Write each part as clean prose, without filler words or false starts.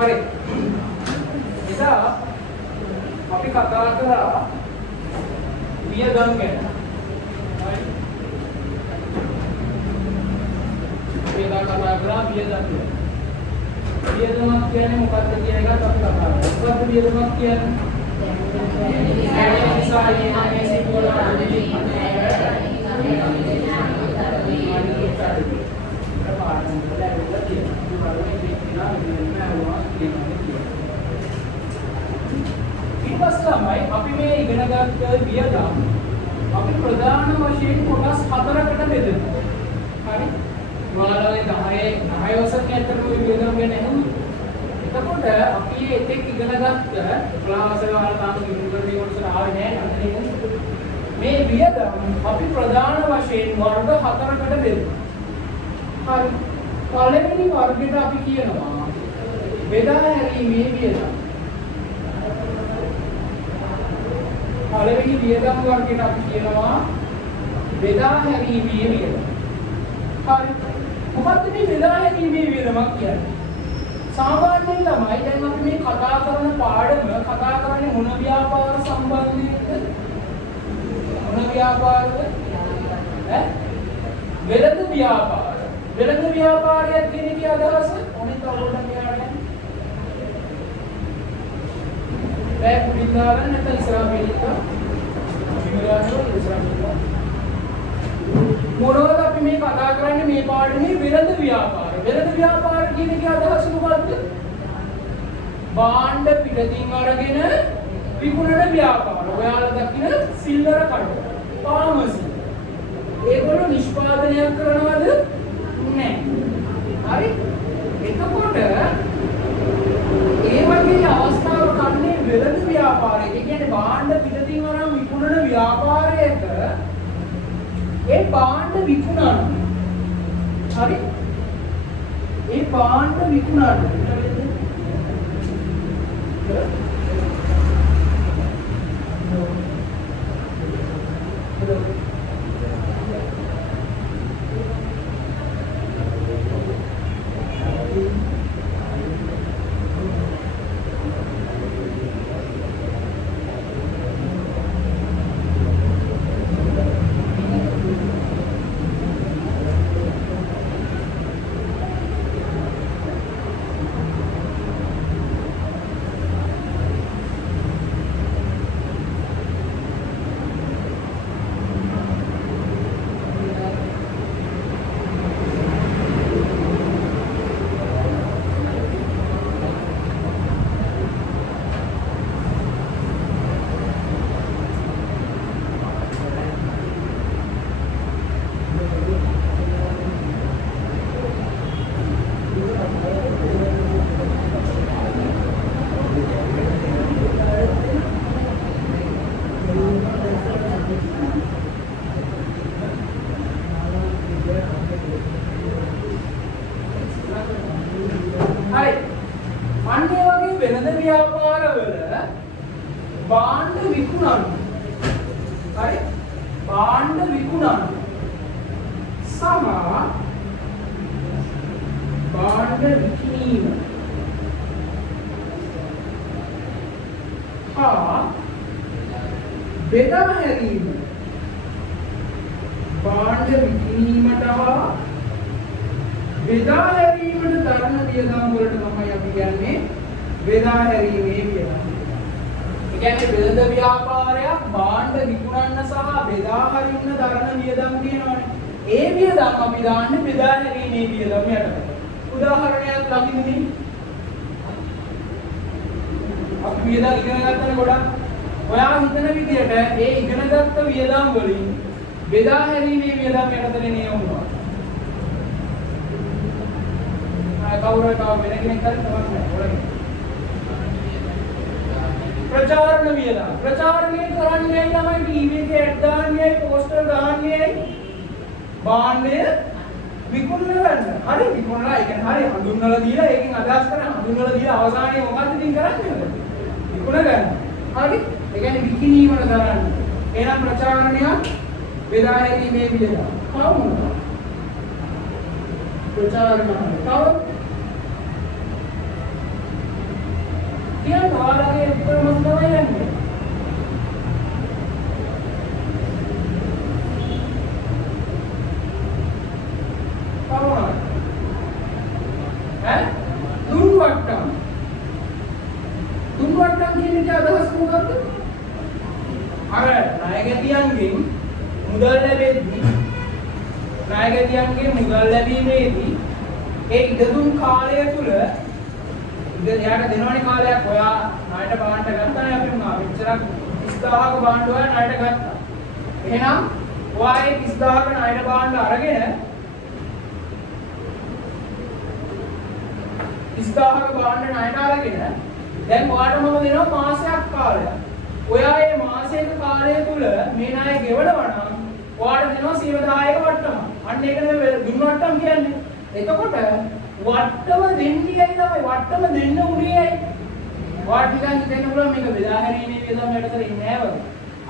හරි. එදා අපි කතා කරා වියදම් ගැන. හරි. එදා කතා කරා වියදම් ගැන. වියදමක් කියන්නේ මොකක්ද කියන එකත් අපි කතා කරා. මොකක්ද වියදමක් කියන්නේ? ඊපස්සේ අපි මේ ඉගෙන ගත්ත වියදම් අපි ප්‍රධාන වශයෙන් කොටස් 4කට බෙදනවා. හරි? ඔයාලගේ 10 වසරේ ඇතුළත වියදම් ගැන අහන්නේ. එතකොට අපි එතෙක් ඉගෙන ගත්ත ක්ලාස් එක වල තාම ඉංග්‍රීසි කොටසට ආවේ නැහැ නේද? මේ වියදම් අපි ප්‍රධාන වශයෙන් වර්ග 4කට බෙදනවා. හරි. පළවෙනි වර්ගයට අපි කියනවා බෙදා හැරීමේ වියදම්. පළවෙනි වියදම් වර්ගයට අපි කියනවා බෙදා හැරීමේ වියදම්. හරි. මොකක්ද මේ බෙදා හැරීමේ වියදමක් කියන්නේ? සාමාන්‍යයෙන් ළමයි දැන් අපි මේ කතා කරන පාඩම කතා කරන්නේ මොන ව්‍යාපාර සම්බන්ධයෙන්ද? මොන ව්‍යාපාරද? වෙළඳ ව්‍යාපාර. වෙළඳ ව්‍යාපාරය කියන එකේ අදහස මොනිට ඔයාලට කියන්නේ? බෑ පුරිදාරන් නැත්නම් ඉස්සරහ මෙලික විමලානෝ ඉස්සරහ මෙලික මොනවද අපි මේ කතා කරන්නේ මේ පාඩමේ වෙළඳ ව්‍යාපාර. වෙළඳ ව්‍යාපාර කියන එකේ අදහස මොකක්ද? භාණ්ඩ පිටතින් අරගෙන විකුණන ව්‍යාපාර. ඔයාලා දකින සිල්වර කඩ. ෆාමසි. ඒගොල්ලෝ නිෂ්පාදනයක් කරනවද? නැහැ. හරි? එතකොට ඒ වගේ අවස්ථාවක කන්නේ වෙළඳ ව්‍යාපාරය. ඒ කියන්නේ භාණ්ඩ පිටතින් අරන් විකුණන ව්‍යාපාරයක ඒ භාණ්ඩ විකුණන. හරි? ඒ භාණ්ඩ විකුණන. බෙදා හැරීම භාණ්ඩ විකිණීමට හා බෙදා හැරීමට දරන වියදම් වලට තමයි අපි කියන්නේ බෙදා හැරීමේ වියදම්. ඒ කියන්නේ වෙළඳ ව්‍යාපාරයක් භාණ්ඩ විකුණන්න සහ බෙදා හරින්න දරන වියදම් කියනවනේ. ඒ වියදම් අපි දාන්නේ බෙදා හැරීමේ වියදම් යටතට. උදාහරණයක් ලකින්නේ අපි වියදම් ඉගෙන ගන්නකොට ගොඩක් ඔයා හිතන විදියට ඒ ඉගෙනගත්ත වියදම් වලින් බෙදා හැරීමේ වියදම් යටතේ නියමුනවා. කවුරු කාව වෙන කෙනෙක් හරි තමයි ඔයාලගේ. ප්‍රචාරණ වියදම්. ප්‍රචාරණය කරන්නේ තමයි ටීවී එකේ ඇඩ් දාන්නේ, පෝස්ටර් දාන්නේ, භාණ්ඩය විකුණන ගන්න. හරි විකුණලා ඒ කියන්නේ හරි හඳුන්වලා දීලා ඒකෙන් අදහස් කරන හඳුන්වලා දීලා අවසානයේ මොකද්ද ඉතින් කරන්නේ? විකුණ ගන්න. හරි? ඒ කියන්නේ විකිණීමට දරන්න. එහෙනම් ප්‍රචාරණය බෙදා හැරීමේ වියදම්. කවුද? ප්‍රචාරණය. කවුද? කියන්න ඔයාලගේ උත්තර මොකද තමයි යන්නේ. කොහොමද? දුන්වට්ටම්. දුන්වට්ටම් කියන්නේ අදහස් මොකක්ද? අර ණයගැතියන්ගෙන් මුදල් ලැබෙද්දී ණයගැතියන්ගේ මුදල් ලැබීමේදී ඒ ඉදදුන් කාලය තුල එයාට දෙනවනේ කාලයක් ඔයා ණයට බාණ්ඩ ගත්තානේ අපි මොනවා මෙච්චරක් 30000ක බාණ්ඩ ඔයා ණයට ගත්තා. එහෙනම් ඔයා ඒ 30000ක ණයට බාණ්ඩ අරගෙන 30000ක බාණ්ඩ ණයට අරගෙන දැන් ඔයාට මම දෙනවා මාසයක් කාලයක්. ඔයා මේ මාසයක කාලය තුල මේ ණය ගෙවනවා නම් ඔයාට දෙනවා 10000ක වට්ටම. අන්න ඒක නෙවෙයි දුන්වට්ටම් කියන්නේ. එතකොට වට්ටම දෙන්නේ ඇයි තමයි වට්ටම දෙන්න උනේ ඇයි? ඔයාට නිකන් හිතෙන්න පුළුවන් මේක බෙදා හැරීමේ වියදම් යටතේ ඉන්නේ නැහැ වගේ.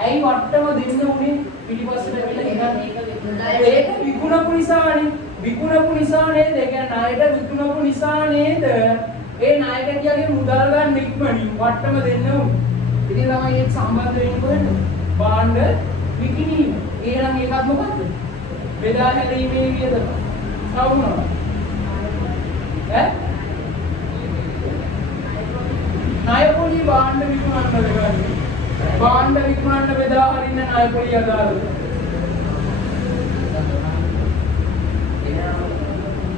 ඇයි වට්ටම දෙන්න උනේ? පිටිපස්සට ඇවිල්ලා ඒක විකුණපු නිසානේ. විකුණපු නිසා නේද? ඒ කියන්නේ ණයට විකුණපු නිසා නේද? ඒ ණයකටියාගේ මුදල් ගන්න ඉක්මනින් වට්ටම දෙන්න උනේ. ඉතින් තමයි ඒක සම්බන්ධ වෙන්නේ කොහෙන්ද? බාණ්ඩ විකිණීම. එහෙනම් ඒකත් මොකද්ද? බෙදා හැරීමේ වියදම. කවුරුනද? ණයපොලි බාණ්ඩ විකුණන්න දෙගන්නේ. බාණ්ඩ විකුණන්න බෙදා හරින්න ණයපොලි අදාළද?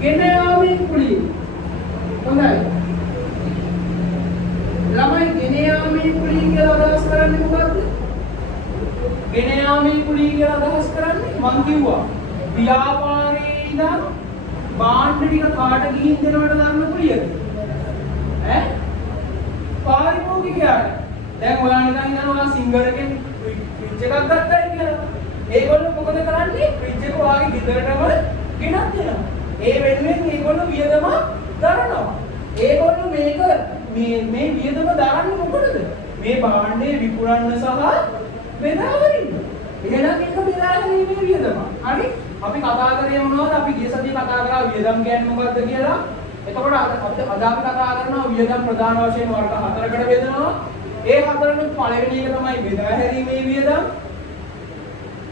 ගෙන යාමේ කුලිය. හොඳයි. ළමයි ගෙන යාමේ කුලිය කියලා අදහස් කරන්නේ මොකද්ද? ගෙන යාමේ කුලිය කියලා අදහස් කරන්නේ මං කිව්වා ව්‍යාපාරයේ ඉඳන් බාණ්ඩ ටික කාට ගිහින් දෙනවට ගන්න කුලියද? පාරිභෝගිකයාට. දැන් ඔයා නිකන් හිතනවා සිංගර් එකෙන් ෆ්‍රිජ් එකක් ගත්තයි කියලා. ඒගොල්ලෝ මොකද කරන්නේ? ෆ්‍රිජ් එක ඔයාගේ ගෙදරටම ගෙනත් දෙනවා. ඒ වෙනුවෙන් ඒගොල්ලෝ වියදම දරනවා. ඒගොල්ලෝ මේ වියදම දරන්නේ මොකටද? මේ භාණ්ඩේ විකුණන්න සහ බෙදා හරින්න. එහෙනම් ඒක බෙදා හැරීමේ වියදම. හරි? අපි කතා කරේ මොනවද? අපි ගිය සතියේ කතා කරා වියදම් කියන්නේ මොකද්ද කියලා. එතකොට අද අපි කතා කරනවා වියදම් ප්‍රධාන වශයෙන් වර්ග 4කට බෙදනවා. ඒ හතරෙන් පළවෙනි එක තමයි බෙදා හැරීමේ වියදම්.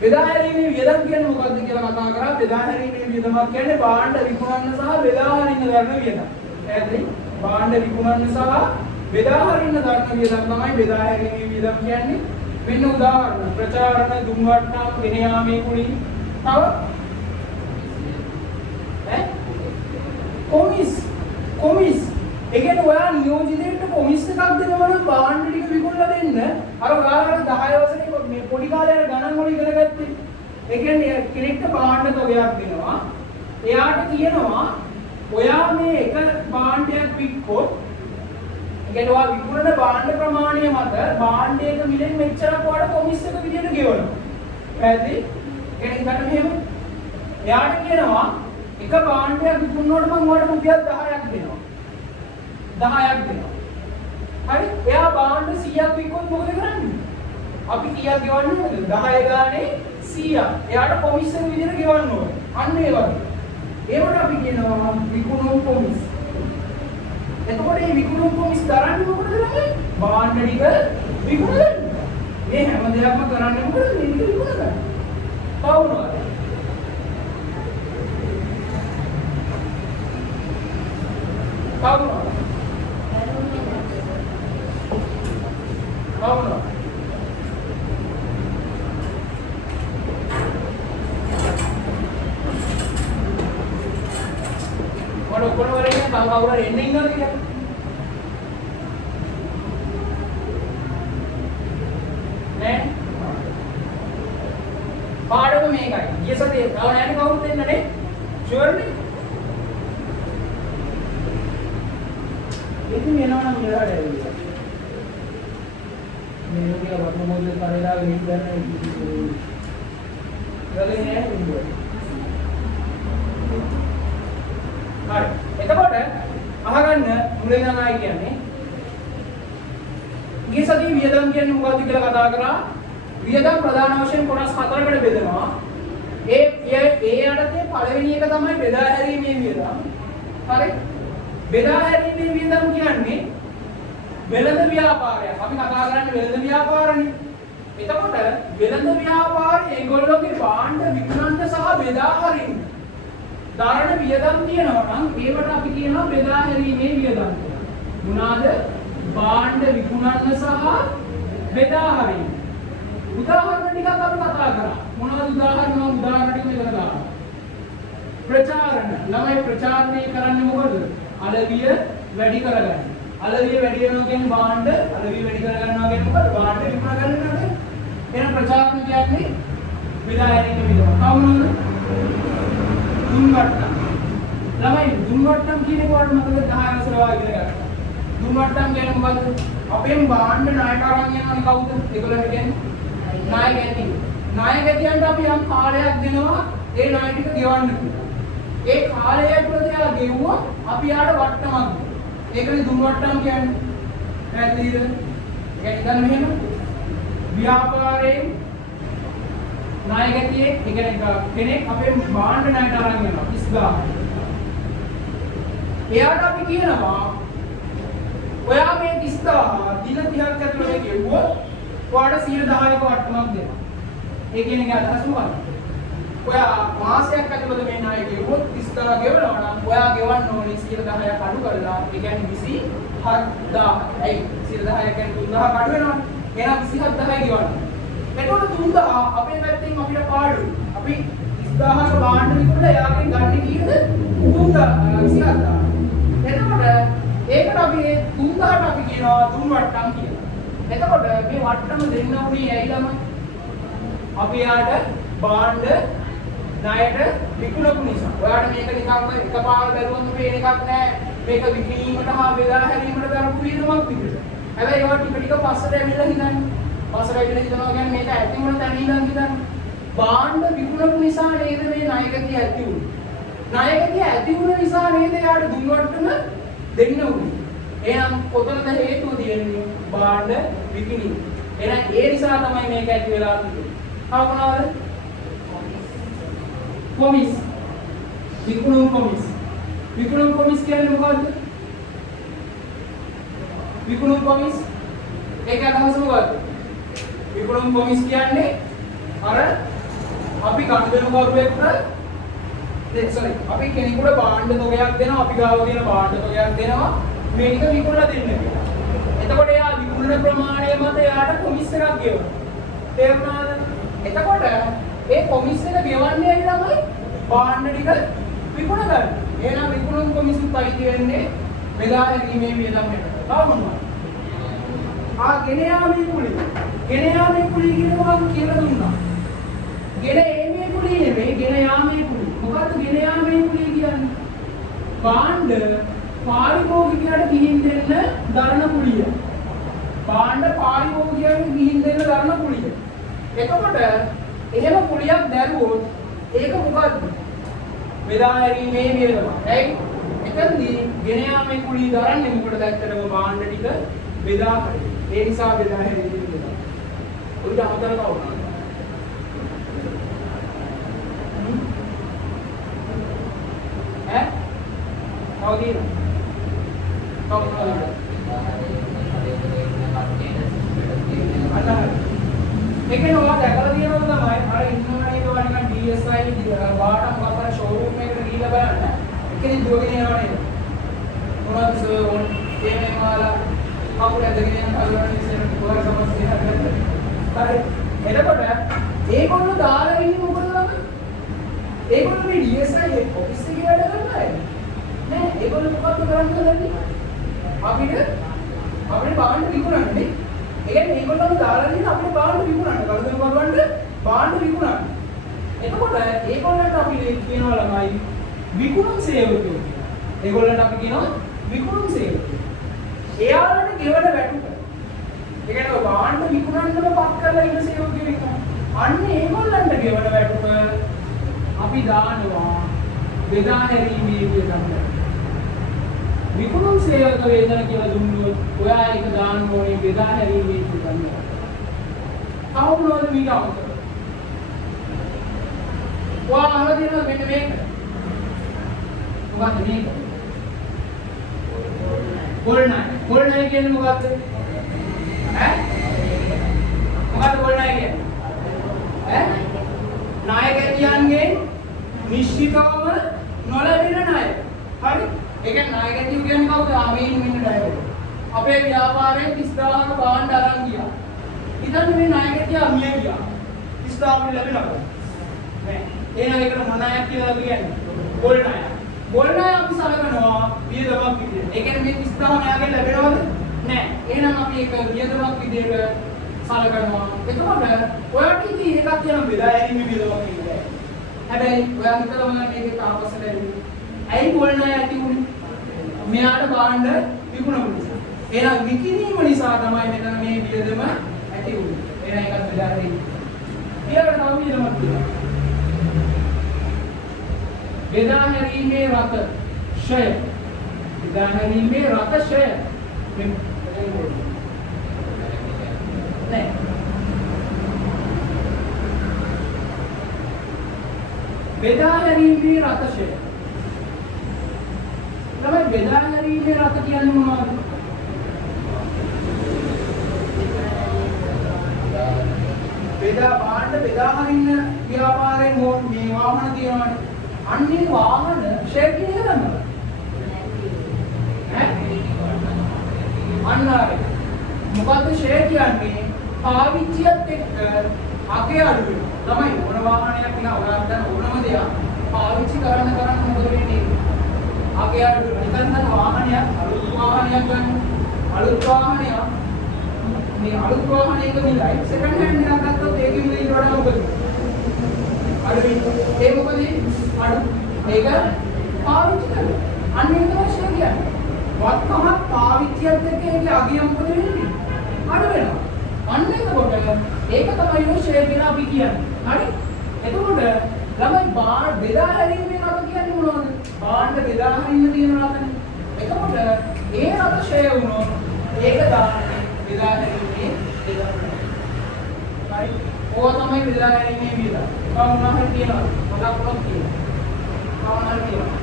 බෙදා හැරීමේ වියදම් කියන්නේ මොකක්ද කියලා කතා කරා. බෙදා හැරීමේ වියදමක් කියන්නේ භාණ්ඩ විකුණන්න සහ බෙදා හරින්න දරන වියදම්. පැහැදිලි? භාණ්ඩ විකුණන්න සහ බෙදා හරින්න දරන වියදම් තමයි බෙදා හැරීමේ වියදම් කියන්නේ. වෙන උදාහරණ ප්‍රචාරණ දුම්වට්ටම් ගෙන යාමේ කුලී තව කොමිස් ඒ කියන්නේ ඔයා නියෝජිතයෙක්ට කොමිස් එකක් දෙනවා නම් භාණ්ඩ ටික විකුණලා දෙන්න අර ඔයාලට 10 වසරේ මේ පොඩි කාලේ ගණන් වල ඉගෙන ගත්තේ. ඒ කියන්නේ කෙනෙක්ට භාණ්ඩ තොගයක් දෙනවා. එයාට කියනවා ඔයා මේ එක භාණ්ඩයක් වික්කොත් ඒ කියන්නේ ඔයා විකුණන භාණ්ඩ ප්‍රමාණය මත භාණ්ඩයක මිලෙන් මෙච්චරක් ඔයාලට කොමිස් එක විදියට ගෙවනවා. පැහැදිලි? ඒ කියන්නේ ගන්න මෙහෙම. එයාට කියනවා එක භාණ්ඩයක් විකුණනකොට මම ඔයාලට රුපියල් 10ක් දෙනවා. 10ක් දෙනවා. හරි? එයා භාණ්ඩ 100ක් විකුණුවොත් මොකද කරන්නේ? අපි කීයක් ගෙවන්නේ නේද? 10 ගානේ 100ක්. එයාට කොමිස් එක විදියට ගෙවන්න ඕනේ. අන්න ඒ වගේ. ඒවට අපි කියනවා විකුණුම් කොමිස්. එතකොට මේ විකුණුම් කොමිස් දරන්නේ මොකටද ළමයි? භාණ්ඩ ටික විකුණන්න. මේ හැම දෙයක්ම කරන්නේ මොකටද? මේ ටික විකුණන්න. කවුරුහරි කවුරුහරි කවුරු හරි එන්නේ ඉන්නවද කියලා? නෑ. පාඩම මේකයි. ගිය සතියේ තව නෑනේ කවුරුත් එන්න නේ? ෂුවර් නේ? ඉතින් එනවා නම් මෙයාට ඇවිල්ලා. මේ කියලා වතුර මොකද කරලා ගිහින් ගන්න ගලේ නෑ ඉන්නේ. හරි. එතකොට අහගන්න මුලින් නම් ආයි කියන්නේ ගිය සතියේ වියදම් කියන්නේ මොකක්ද කියලා කතා කරා. වියදම් ප්‍රධාන වශයෙන් කොටස් 4කට බෙදනවා. ඒ යටතේ පළවෙනි එක තමයි බෙදා හැරීමේ වියදම්. හරි? බෙදා හැරීමේ වියදම් කියන්නේ වෙළඳ ව්‍යාපාරය. අපි කතා කරන්නේ වෙළඳ ව්‍යාපාරනේ. එතකොට වෙළඳ ව්‍යාපාරයේ ඒගොල්ලෝගේ භාණ්ඩ විකුණන්න සහ බෙදා හරින්න ධාරණ වියදම් තියෙනවා නම් ඒවට අපි කියනවා බෙදා හැරීමේ වියදම් කියලා. මොනවාද? භාණ්ඩ විකුණන්න සහ බෙදා හරින්න. උදාහරණ ටිකක් අපි කතා කරා. මොනවද උදාහරණ ටික මෙතන දාන්න. ප්‍රචාරණ. ළමයි ප්‍රචාරණය කරන්නේ මොකද? අලවිය වැඩි කරගන්න. අලවිය වැඩි වෙනවා කියන්නේ භාණ්ඩ අලවිය වැඩි කරගන්නවා කියන්නේ මොකද? භාණ්ඩ විකුණ ගන්නවද? එහෙනම් ප්‍රචාරණ කියන්නේ බෙදා හැරීමේ වියදම්. කවුරුද? දුම්වට්ටම්. ළමයි දුම්වට්ටම් කියන එකට මොකද 10 වසර වාගේ ඉගෙන ගන්න. දුම්වට්ටම් කියන්නේ මොකද්ද? අපෙන් භාණ්ඩ ණයට අරන් යනවනේ කවුද? ඒගොල්ලන්ට කියන්නේ ණය ගැති. ණය ගැතියන්ට අපි යම් කාලයක් දෙනවා ඒ ණය ටික ගෙවන්න කියලා. ඒ කාලය ඇතුළත යා ගෙවුවා අපි යාට වට්ටමක් දෙනවා. ඒකනේ දුම්වට්ටම් කියන්නේ. පැහැදිලිද? ඒ කියන්නේ මෙහෙම ව්‍යාපාරයෙන් ණය ගැතියේ ඒ කියන්නේ කෙනෙක් අපේ භාණ්ඩ ණයට අරන් යනවා 30000. එයාට අපි කියනවා ඔයා මේ 30000 දින 30ක් ඇතුළත ගෙවුවොත් ඔයාට 110ක වට්ටමක් දෙනවා. ඒ කියන එක අදහස මොකක්ද? ඔයා මාසයක් ඇතුළත මේ ණය ගෙවුවොත් 30000 ගෙවනවා නම් ඔයා ගෙවන්න ඕනේ 110ක් අඩු කරලා. ඒ කියන්නේ 27000. ඇයි 110 කියන්නේ 3000 අඩු වෙනවා. එහෙනම් 27000 ගෙවන්න. එතකොට 3000 අපේ පැත්තෙන් අපිට පාඩුයි. අපි 30000ක භාණ්ඩ විකුණලා එයාගෙන් ගන්න කීයද? 27000. එතකොට ඒකට අපි 3000ට අපි කියනවා දුම්වට්ටම් කියලා. එතකොට මේ වට්ටම දෙන්න උනේ ඇයි ළමයි? අපි යාට භාණ්ඩ ණයට විකුණපු නිසා. ඔයාට මේක නිකම්ම එකපාර බැලුවම පේන එකක් නෑ. මේක විකිණීමට හා බෙදා හැරීමට දරපු වියදමක් විදිහට. හැබැයි ඒවා ටික ටික පස්සට ඇවිල්ලා හිතන්නේ. පස්සට ඇවිල්ලා හිතනවා කියන්නේ මේක ඇතිවන තැන ඉඳන් හිතන්නේ. භාණ්ඩ විකුණපු නිසා නේද මේ ණයගතිය ඇති වුනේ. ණයගතිය ඇති වුන නිසා නේද යාට දුම්වට්ටම දෙන්න උනේ. එහෙනම් කොතනද හේතුව තියෙන්නේ? භාණ්ඩ විකිණීම. එහෙනම් ඒ නිසා තමයි මේක ඇති වෙලා තියෙන්නේ. ආව මොනවාද? කොමිස්. විකුණුම් කොමිස්. විකුණුම් කොමිස් කියන්නේ මොකද්ද? විකුණුම් කොමිස් ඒක අදහස මොකද්ද? විකුණුම් කොමිස් කියන්නේ අර අපි ගනුදෙනු කරුවෙකුට අපි කෙනෙකුට භාණ්ඩ තොගයක් දෙනවා. අපි ගාව තියෙන භාණ්ඩ තොගයක් දෙනවා. මේක විකුණලා දෙන්න කියලා. එතකොට එයා විකුණන ප්‍රමාණය මත එයාට කොමිස් එකක් ගෙවනවා. තේරුණාද? එතකොට ඒ කොමිස් එක ගෙවන්නේ ඇයි ළමයි? භාණ්ඩ ටික විකුණ ගන්න. එහෙනම් විකුණුම් කොමිසුත් අයිති වෙන්නේ බෙදා හැරීමේ වියදමට. තව මොනවද? ගෙන යාමේ කුලී. ගෙන යාමේ කුලී කියනවා කියලා දුන්නා. ගෙන ඒමේ කුලී නෙමෙයි ගෙන යාමේ කුලී. මොකද්ද ගෙන යාමේ කුලී කියන්නේ? භාණ්ඩ පාරිභෝගිකයට ගිහින් දෙන්න දරන කුලිය. භාණ්ඩ පාරිභෝගිකයන් ගිහින් දෙන්න දරන කුලිය. එතකොට එහෙම කුලියක් දැරුවොත් ඒක මොකද්ද? බෙදා හැරීමේ වියදම. right? එතනදී ගෙන යාමේ කුලිය දරන්නේ මොකටද? ඇත්තටම භාණ්ඩ ටික බෙදා හැරීම. ඒ නිසා බෙදා හැරීමේ වියදම. උඩ අමතර කවුද? ඈ? කවුද? ඒකේ ඔයා දැකලා තියෙනවද තමයි අර ඉන්නවනේ ඒක වනිකන් DSI වාටම් කරන ෂෝරූම් එකකට ගිහිල්ලා බලන්න. එක්කෙනෙක් දුවගෙන යනවා නේද? මොනවද සර් ඕන් මේ මාලා කවුරු ඇදගෙන යන කල්වරණ ඉස්සෙන් පොර සමස්තයක් හදන්න. හරි. එතකොට ඒගොල්ලෝ දාලා ඉන්නේ මොකද ළමයි? ඒගොල්ලෝ මේ DSI ඔෆිස් එකේ වැඩ කරනවා නෑ. ඒගොල්ලෝ මොකක්ද කරන්නේ හදන්නේ? අපිට භාණ්ඩ විකුණන්නේ. ඒ කියන්නේ මේගොල්ලෝ දාලා ඉන්න අපිට භාණ්ඩ විකුණන්න. කලදම් කරවන්න භාණ්ඩ විකුණන්න. එතකොට ඒගොල්ලන්ට අපි කියනවා ළමයි විකුණුම් සේවකයෝ කියලා. ඒගොල්ලන්ට අපි කියනවා විකුණුම් සේවකයෝ. එයාලට ගෙවන වැටුප. ඒ කියන්නේ භාණ්ඩ විකුණන්නම පත් කරලා ඉන්න සේවකයෝ එක. අන්න ඒගොල්ලන්ට ගෙවන වැටුප අපි දානවා බෙදා හැරීමේ වියදම. විකුණුම් සේවක වේතන කියලා දුන්නොත් ඔයා ඒක දාන්න ඕනේ බෙදා හැරීමේ වියදම. කවුරුද මේක අමතක? ඔයා අහලා තියෙනවද මෙන්න මේක? මොකක්ද මේක? පොල් ණය. බොල් නැහැ කියන්නේ මොකද්ද? ඈ? මොකද්ද බොල් නැහැ කියන්නේ? ඈ? ණයගැතියන්ගේ නිශ්චිතවම නොලැබෙන ණය. හරි? ඒ කියන්නේ ණයගැතියෝ කියන්නේ කවුද? ආමේන් මෙන්න ණයගැතියෝ. අපේ ව්‍යාපාරයෙන් 30000ක බාණ්ඩ අරන් ගියා. ඉතින් මේ ණයගැතියා මිය ගියා. 30000 ලැබෙනවද? නෑ. එහෙනම් ඒකට මොන ණයක් කියලා කියන්නේ? බොල් ණය. බොල් ණය අපි සලකනවා වියදමක් විදියට. ඒ කියන්නේ මේ 30000 ණයගෙන් ලැබෙනවද? නෑ. එහෙනම් අපි ඒක වියදමක් විදියට සලකනවා. එතකොට ඔයාලට ඉතින් එකක් කියන බෙදා හැරීමේ වියදමක් කියන්නේ. හැබැයි ඔයා හිතලා බලන්න මේකේ තාපසට ඇවිල්ලා. ඇයි බොල් ණය ඇති උනේ? මෙයාට බාණ්ඩ විකුණපු නිසා. එහෙනම් විකිණීම නිසා තමයි මෙතන මේ වියදම ඇති උනේ. එහෙනම් ඒකත් බෙදා හැරීම. ඊළඟට තව වියදමක් තියෙනවා. බෙදා හැරීමේ රත ෂය. බෙදා හැරීමේ රත ෂය. නෑ. බෙදා හැරීමේ රත ෂය. තමයි බෙදා හැරීමේ රත කියන්නේ මොනවද? බෙදා බාණ්ඩ බෙදා හරින්න ව්‍යාපාරයෙන් මේ වාහන තියෙනවානේ. අන්නේ වාහන ෂෙයාර් කියන එක ගන්නවා. ඈ? අන්නාරේ. මොකද්ද ෂෙයාර් කියන්නේ? පාවිච්චියත් එක්ක අගේ අඩු වෙනවා. ළමයි ඕන වාහනයක් නිකන් ඔයාලට දැන් ඕනම දෙයක් පාවිච්චි කරන්න මොකද වෙන්නේ? අගේ අඩු වෙනවා. නිකන් වාහනයක් අලුත් වාහනයක් ගන්න. අලුත් වාහනයක් මේ අලුත් වාහනයක මිලයි සෙකන්ඩ් හෑන්ඩ් එකක් ගත්තොත් ඒකේ මිල ඊට වඩා මොකද? අඩුයි. ඒ මොකද? අඩු. මේක පාවිච්චි කරනවා. අන්න ඒක තමයි ෂෙයාර් කියන්නේ. වත්කම පාවිච්චියත් එක්ක ඒකේ අගය මොකද වෙන්නේ? අඩු වෙනවා. අන්න එතකොට ඒක තමයි ඔය ෂෙයාර් කියලා අපි කියන්නේ. හරි? එතකොට ළමයි බෙදා හැරීමේ රට කියන්නේ මොනවද? බාණ්ඩ බෙදා හැරීම තියෙන රටනේ. එතකොට ඒ රට ෂෙයාර් වුණොත් ඒක දාන්නේ බෙදා හැරීමේ බෙදා. හරි? ඕවා තමයි බෙදා හැරීමේ බෙදා. කවුරුනා හරි කියනවා. පොඩක් පොඩක් කියනවා. කවුරුනා හරි කියනවා.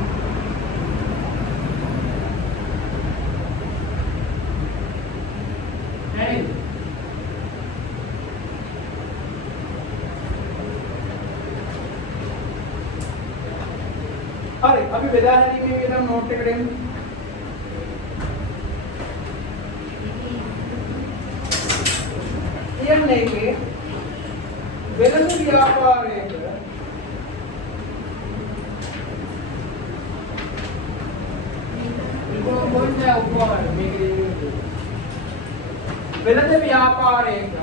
හරි? හරි අපි බෙදා හැරීමේ විතරක් නෝට් එකට එමු. කියන්නේ ඒකේ වෙළඳ ව්‍යාපාරයක වෙළඳ ව්‍යාපාරයක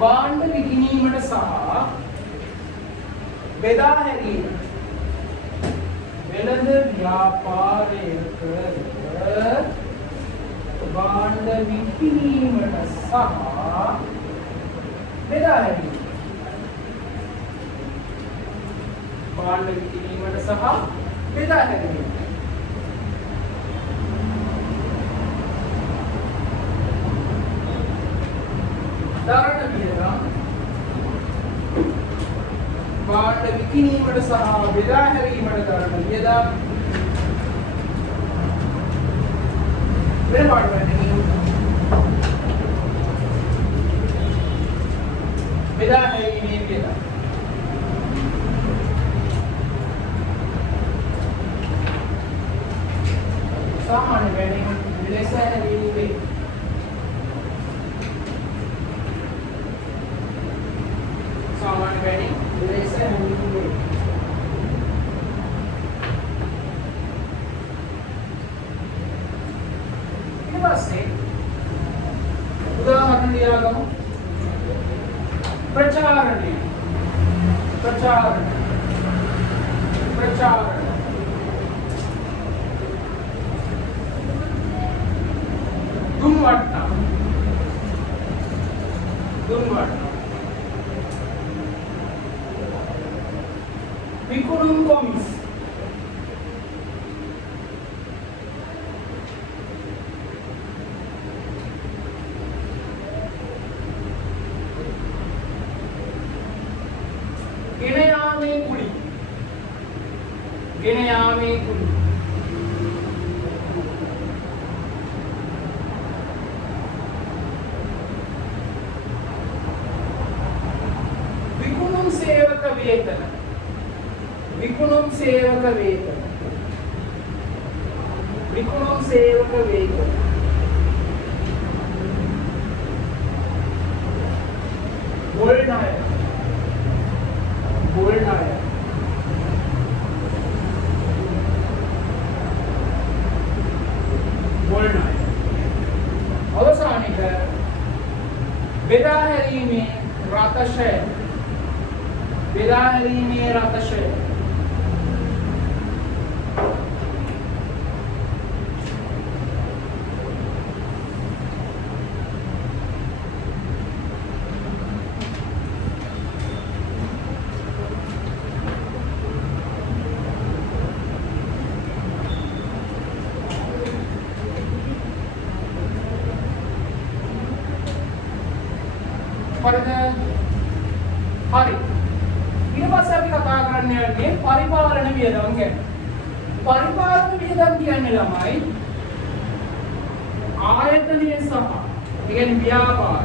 භාණ්ඩ විකිණීමට සහ බෙදා හැරීම වෙළඳ ව්‍යාපාරයක භාණ්ඩ විකිණීමට සහ බෙදා හැරීම භාණ්ඩ විකිණීමට සහ බෙදා හැරීම දරණ වියදම් භාණ්ඩ විකිණීමට සහ බෙදා හැරීමට දරණ වියදම් වෙන පාඩමකින් බෙදා හැරීමේ වියදම් සාමාන්‍ය වැඩිම ලෙස හැරීමේ सामान्य वेडिंग जैसे होंगे ये बस से उदाहरण दिया गया प्रचारण प्रचारण प्रचारण दुमवटना दुमवटना विकुणुम कोमिस गिनयामे कुली गिनयामे कुली වේතන. විකුණුම් සේවක වේතන. විකුණුම් සේවක වේතන. ගොල් ණය. ගොල් ණය. ගොල් ණය. අවසානික බෙදා හැරීමේ රතශය. බෙදා හැරීමේ රතශය. හරි. ඊට පස්සේ අපි කතා කරන්න යන්නේ පරිපාලන වියදම් ගැන. පරිපාලන වියදම් කියන්නේ ළමයි ආයතනීය සහ ඒ කියන්නේ ව්‍යාපාර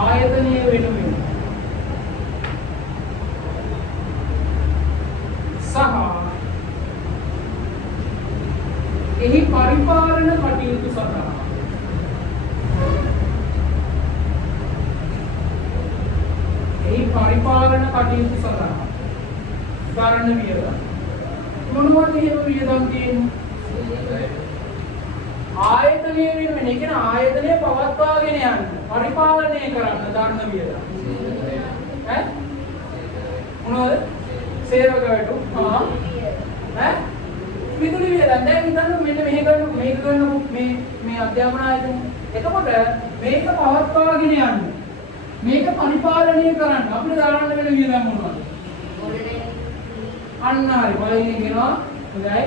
ආයතනීය වෙනුවෙන් සහ එහි පරිපාලන කටයුතු සඳහා පරිපාලන කටයුතු සඳහා කරන වියදම් මොනවද එහෙම වියදම් තියෙන්නේ ආයතනයේ වෙනුවෙන් ඒ කියන්නේ ආයතනය පවත්වාගෙන යන්න පරිපාලනය කරන්න දරන වියදම් ඈ මොනවද සේවක වැටු විදුලි වියදම් දැන් හිතන්න මෙන්න මේක කරන මේ අධ්‍යාපන ආයතන එතකොට මේක පවත්වාගෙන යන්න මේක පරිපාලනය කරන්න අපිට දාන්න වෙන වියදම් මොනවද? අන්න හරි පළවෙනි කියනවා හොඳයි.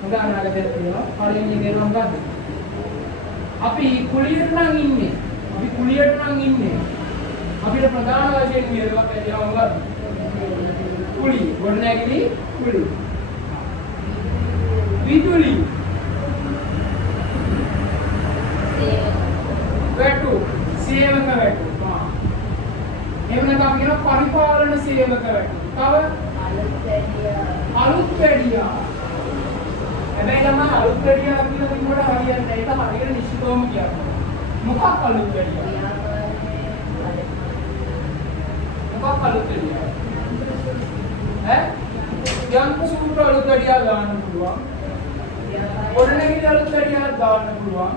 හොඳ අනාගතයක් තියෙනවා. පළවෙනි කියනවා මොකද්ද? අපි කුලියට නම් ඉන්නේ. අපිට ප්‍රධාන වශයෙන් වියදමක් ඇතිවෙනවා මොකද්ද? කුලි. ගොඩනැගිලි කුලි. විදුලි. වැටු. සේවක වැටු. එහෙම නැත්නම් අපි කියන පරිපාලන සේවක වැටු. තව අලුත් වැඩියා. හැබැයි ළමයි අලුත් වැඩියා කියලා කිව්වට හරියන්නේ නැහැ. ඒක හරියට නිශ්චිතවම කියන්න. මොකක් අලුත් වැඩියා? මොකක් අලුත් වැඩියා? යන්ත්‍ර සූත්‍ර අලුත් වැඩියා ගන්න පුළුවන්. ගොඩනැගිලි අලුත් වැඩියා ගන්න පුළුවන්.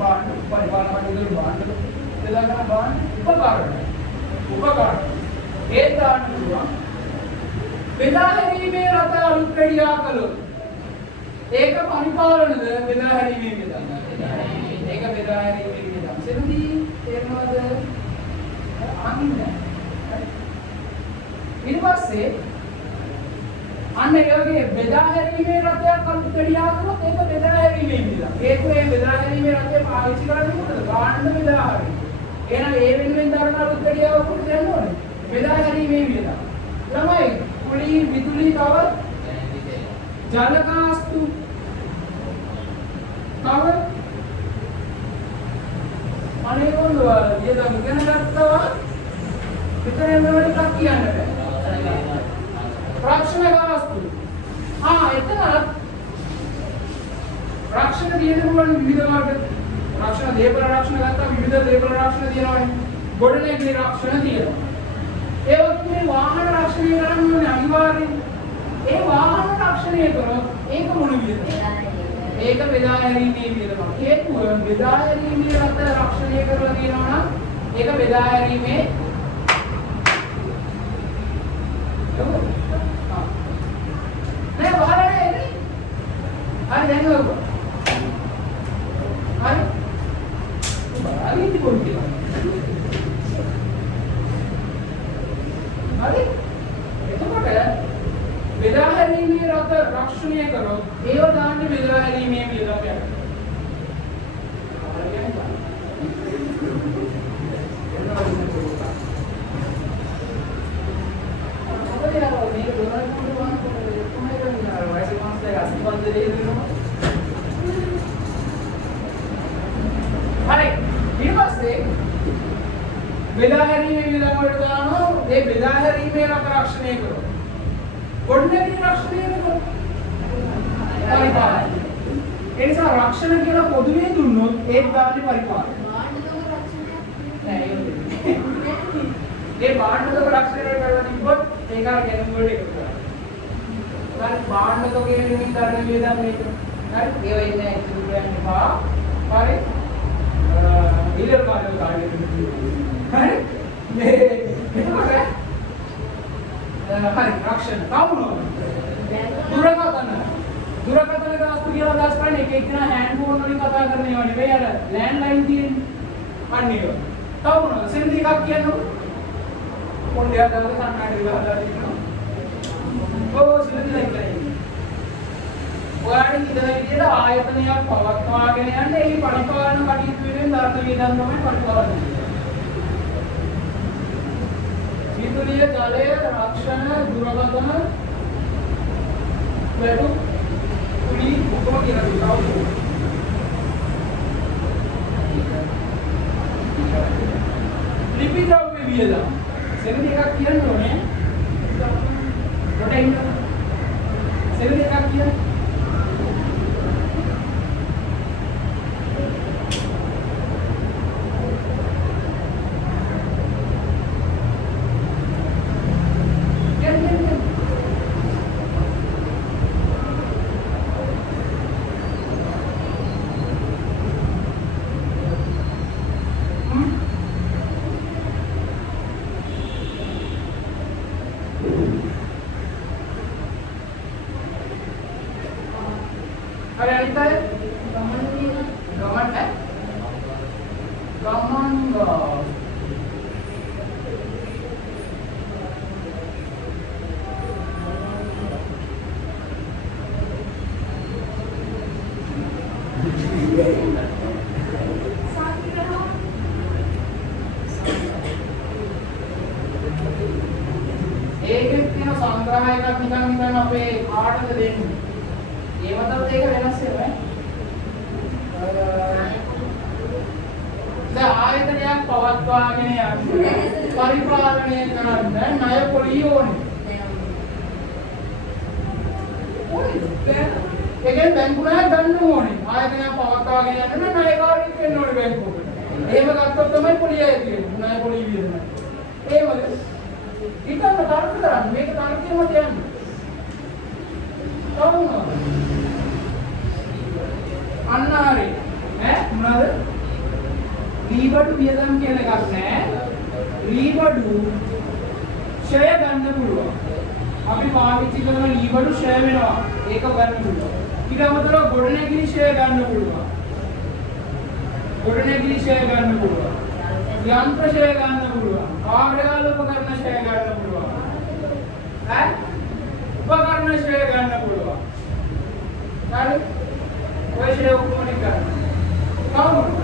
बांध परिवार वाले बांध तेलंगाना बांध उपकरण ये दान हुआ बेदाहरी में रता अलुत्कड़िया कलो एक परिपालन बेदाहरी में बेदा एक बेदाहरी में बेदा सेनुदी तेरनाद आंगिन ඊට පස්සේ අන්න ඒ වගේ බෙදා හැරීමේ රථයක් අලුත්කඩියා කරොත් ඒක බෙදා හැරීමේ වියදම්. ඒක මේ බෙදා හැරීමේ රථය පාවිච්චි කරන්නේ මොකද? ගාන්න බෙදා හැරීම. එහෙනම් ඒ වෙනුවෙන් දරන අලුත්කඩියාව කොට දෙන්න ඕනේ. බෙදා හැරීමේ වියදම්. ළමයි කුලි විදුලි තව ජල කාස්තු තව අනේ කොන්දවල වියදම් ඉගෙන ගත්තා විතරෙන් වල ටිකක් කියන්න බෑ. रक्षण वास्तु එතන රක්ෂණ තියෙන පුළුවන් විවිධ මාර්ග රක්ෂණ දේපල රක්ෂණ ගත්තා විවිධ දේපල රක්ෂණ තියෙනවානේ ගොඩනැගිලි රක්ෂණ තියෙනවා ඒ වගේම මේ වාහන රක්ෂණය කරන්න ඕනේ අනිවාර්යෙන් ඒ වාහන රක්ෂණය කරොත් ඒක මොන විදිහද ඒක බෙදා හැරීමේ විදිහම හේතුව බෙදා හැරීමේ රට රක්ෂණය කරලා තියෙනවා නම් ඒක බෙදා හැරීමේ नहीं बाहर है नहीं अरे नहीं होगा अरे बाहर ही नहीं बोलती अरे ये तो क्या है बेदाहरी में रत रक्षणीय करो एव दान बेदाहरी में भी लगा क्या බෙදා හැරීමේ වියදම් වලට දානවා ඒ බෙදා හැරීමේ රක්ෂණය කරනවා. ගොඩනැගිලි රක්ෂණය කරනවා. පරිපාලනය. ඒ නිසා රක්ෂණ කියලා පොදුවේ දුන්නොත් ඒත් ගානේ පරිපාලනය. ඒ භාණ්ඩක රක්ෂණය කරලා තිබ්බොත් ඒක අර ගැනුම් වලට එකතු කරනවා. දැන් භාණ්ඩකයේ නිමින් ගන්න වේදම් මේක. හරි? ඒ වෙන්නේ ඉතුරු කියන්නේ පා. හරි? ඊළඟ කාර්යය කාර්යය. හරි? මේ එතකොට හරි රක්ෂණ කවුරුද? දුරකථන ගාස්තු කියලා අදහස් කරන්නේ එක එක්කෙනා හෑන්ඩ් ෆෝන් වලින් කතා කරන ඒවා නෙවෙයි අර ලෑන්ඩ් ලයින් තියෙන්නේ. අන්න ඒක. කවුරුද? සෙන්ඩි එකක් කියන්නකො. පොඩ්ඩක් දාලා කන්නාඩි ගහලා ඉන්නවා. ඔව් සෙන්ඩි ලයින් කරන්නේ. ඔයාලට හිතන විදිහට ආයතනයක් පවත්වාගෙන යන්න ඒ පරිපාලන කටයුතු වෙනුවෙන් දාන වියදම් තමයි පරිපාලනය. විදුලිය, ජලය, රක්ෂණ, දුරකථන, වැටු, කුලී ඔක්කොම කියලා දෙනවා. ලිපි ද්‍රව්‍ය වියදම්. සෙනඟ එකක් කියන්න ඕනේ. කොටින් සෙනඟ එකක් කියන්න. ඒකෙත් තියෙන සංග්‍රහයකට නිකන් අපේ කාටද දෙන්නේ. ඒ මතත් ඒක වෙනස් වෙනවා. දැන් ආයතනයක් පවත්වාගෙන යන්න පරිපාලනය කරන්න ණය පොලිය ඕනේ. ඒකෙන් බැංකු ණය ගන්න ඕනේ. ආයතනයක් පවත්වාගෙන යන්න නම් ණයකාරයෙක් වෙන්න ඕනේ බැංකුවකට. එහෙම ගත්තොත් තමයි පොලිය තියෙන්නේ. ණය පොලිය වියදම. ඒවල ඊටම තර්ක කරන්නේ මේක තර්කෙම තියන්නේ. තවුනා. අන්න හරි. මොනවාද? ලීබඩු වියදම් කියලා එකක් නැහැ. ලීබඩු ෂය ගන්න පුළුවන්. අපි පාවිච්චි කරන ලීබඩු ෂය වෙනවා. ඒක ගන්න පුළුවන්. ඊට අමතරව ගොඩනැගිලි ෂය ගන්න පුළුවන්. ගොඩනැගිලි ෂය ගන්න පුළුවන්. යන්ත්‍ර ෂය ගන්න පුළුවන්. කාර්යාල උපකරණ ෂය ගන්න පුළුවන්. උපකරණ ෂය ගන්න පුළුවන්. හරි? ඔය ෂය ඔක්කොම ගන්න. කවුරුද?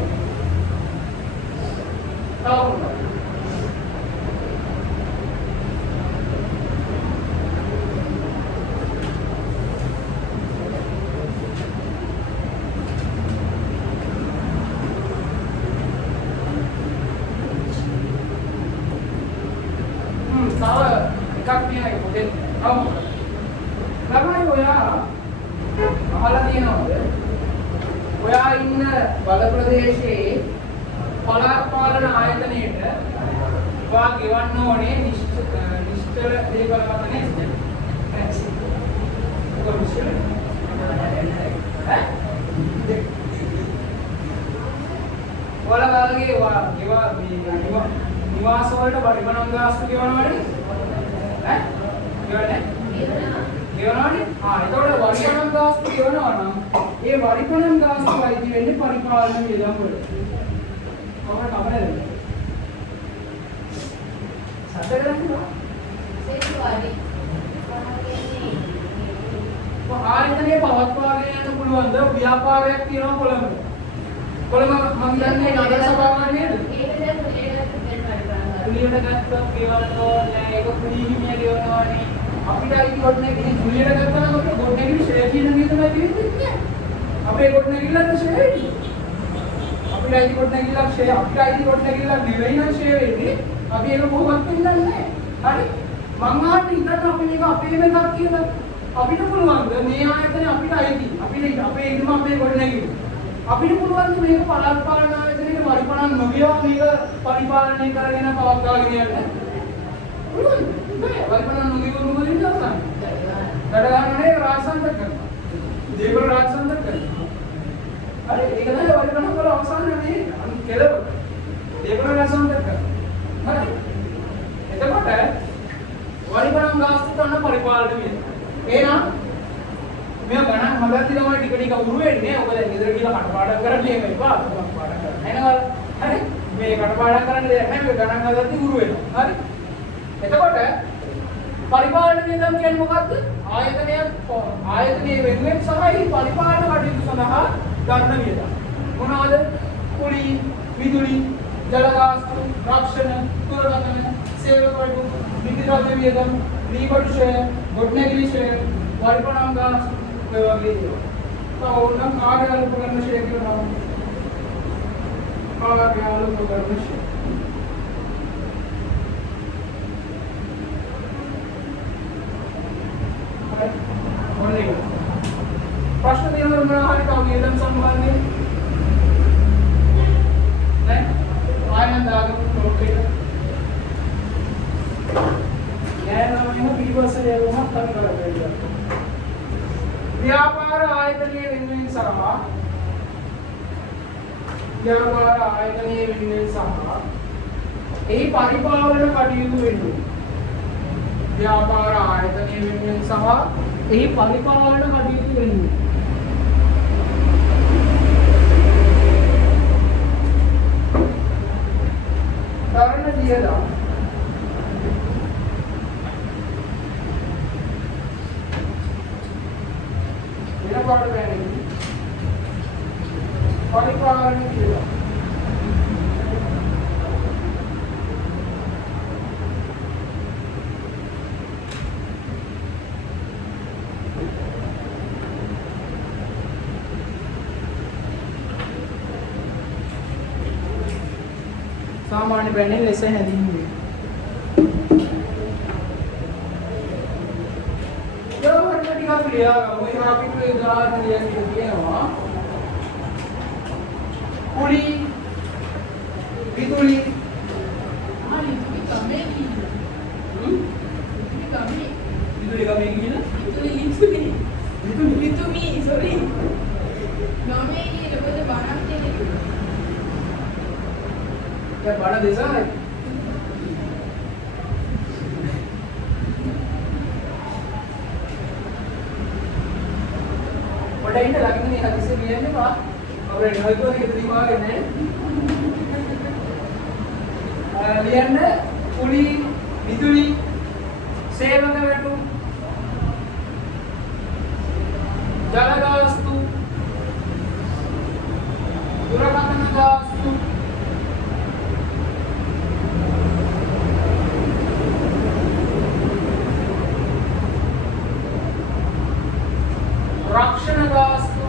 ඔයා ඉන්න බල ප්‍රදේශයේ පළාත් පාලන ආයතනයේට ඔයා ගෙවන්න ඕනේ නිශ්චල දේවල් මත නේද? ඔයාලගේ නිවාස වලට පරිමාණ ගාස්තු ගෙවනවනේ? ගෙවන්නේ? ගෙවනවනේ? එතකොට වරිපණම් ගාස්තු ගෙවනවා නම් ඒ වරිපණම් ගාස්තු අයිති වෙන්නේ පරිපාලන වියදම් වලට. කොහොමද කමරද? සද්ද කරන්නේ? සේතුවාදී. ආයතනයේ පවත්වාගෙන යන්න පුළුවන්ද? ව්‍යාපාරයක් තියෙනවා කොළඹ. කොළඹ මම දන්නේ නගර සභාවක් නේද? කුලියට ගත්තොත් ගෙවන්න ඒක කුලිහිමිය ගෙවනවානේ. අපිට අයිති ගොඩනැගිලි කුලියට ගත්තා නම් අපිට ගොඩනැගිලි ෂෙයා කියන දේ තමයි තියෙන්නේ. අපේ ගොඩනැගිල්ලත් ෂෙයායි. අපිට අයිති කොට නැගිලා ෂෙයා අපිට අයිති කොට නැගිලා නෙවෙයි නම් ෂෙයා වෙන්නේ. අපි ඒක කොහොමවත් වෙන්නේ නැහැ. හරි? මං අහන්න ඉතින් අපි මේක අපේම එකක් කියලා. අපිට පුළුවන් මේ ආයතනේ අපිට අයිති. අපිට අපේ ඉදම අපේ කොට නැගිලි. අපිට පුළුවන් මේක පළාත් පාලන ආයතනයේ පරිපාලන නොගියවා මේක පරිපාලනය කරගෙන පවත්වාගෙන යන්න. පුළුවන්. නෑ පරිපාලන නොගියව මොකද ඉන්නවද? කඩගානේ රාජසන්තක කරනවා. දේවල් රාජසන්තක කරනවා. හරි ඒක තමයි පරිපාලන වල අවසාන මේ කෙලව. දේවල් රාජසන්තක කරනවා. හරි. එතකොට පරිපාලන ගාස්තු ගන්න පරිපාලන වෙනවා. එහෙනම් මේ ගණන් හදද්දි තමයි ටික ටික උරු වෙන්නේ. ඔබ දැන් ඉදිරිය කියලා කටපාඩම් කරන්න එහෙම එපා. කටපාඩම් කරන්න. එනවල හරි මේ කටපාඩම් කරන්න දෙයක් නැහැ. මේ ගණන් හදද්දි උරු වෙනවා. හරි. එතකොට පරිපාලන වියදම් කියන්නේ මොකක්ද? ආයතනයේ වෙනුවෙන් සහ පරිපාලන කටයුතු සඳහා ගන්න වියදම්. මොනවාද? කුලි, විදුලි, ජල ගාස්තු, රක්ෂණ, දුරකථන, සේවක වලට විදුලි වියදම්, දීපඩු ෂෙය, ගොඩනැගිලි ෂෙය, පරිපාලන ගාස්තු ඔය වගේ දේවල්. තව කාර්යාල උපකරණ ෂෙය කියලා නම. කාර්යාල උපකරණ ෂෙය. प्रश्न दिया हमारे का वियदम संबंधित नहीं आनंद आगे ओके ये नाम है बीवर से ये हम तक कर रहे व्यापार आयतनीय विनिमय सह व्यापार आयतनीय विनिमय सह ए परिपालन කටයුතු වෙන්නේ व्यापार आयतनीय विनिमय सह ए परिपालन කටයුතු වෙන්නේ उदाहरण दिया था मेरा पाठ पहने परिपालन किया सामान्य पहने वैसे हैं नहीं जो हमारे का लिया वो यहाँ पे कोई उदाहरण दिया है वहाँ पुली विदुली हाँ विदुली कमे की विदुली कमे की ना विदुली सॉरी कमे की लोगों ने बनाते हैं क्या बड़ा देश है बड़ा ही लगा नहीं हाथ से भी है ना और नई तो ये दिमाग है लियन पुली विदुली सेवक वेटू जलगास्तु दुरकथन गास्तु रक्षण गास्तु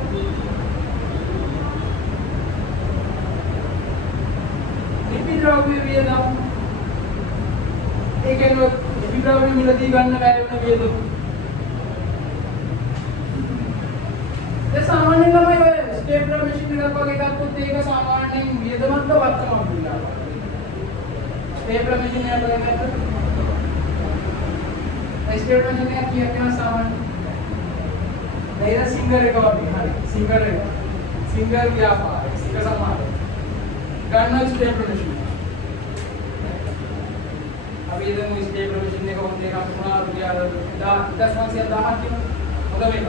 लिपिद्रव्य वियदम ඒකෙන් लिपिद्रव्य මිලදී ගන්න බැරි වෙන වියදම ඒ සාමාන්‍යයෙන් ළමයි ඔය ස්ටේප්ලර් මැෂින් එකක් වගේ ගත්තොත් ඒක සාමාන්‍යයෙන් වියදමක් වත්තම අපිලා ස්ටේප්ලර් මැෂින් එකක් වගේ ගත්තොත් ස්ටේප්ලර් මැෂින් එක කීයක් යන සාමාන්‍යයෙන් नहीं सिंगर रिकॉर्डिंग हरी सिंगर व्यापार सिंगर समाज करना स्टेप मशीन अभी इधर मुझे स्टेप मशीन ने कौन देखा तुम्हारा रुपया 10 से 10 की मतलब एक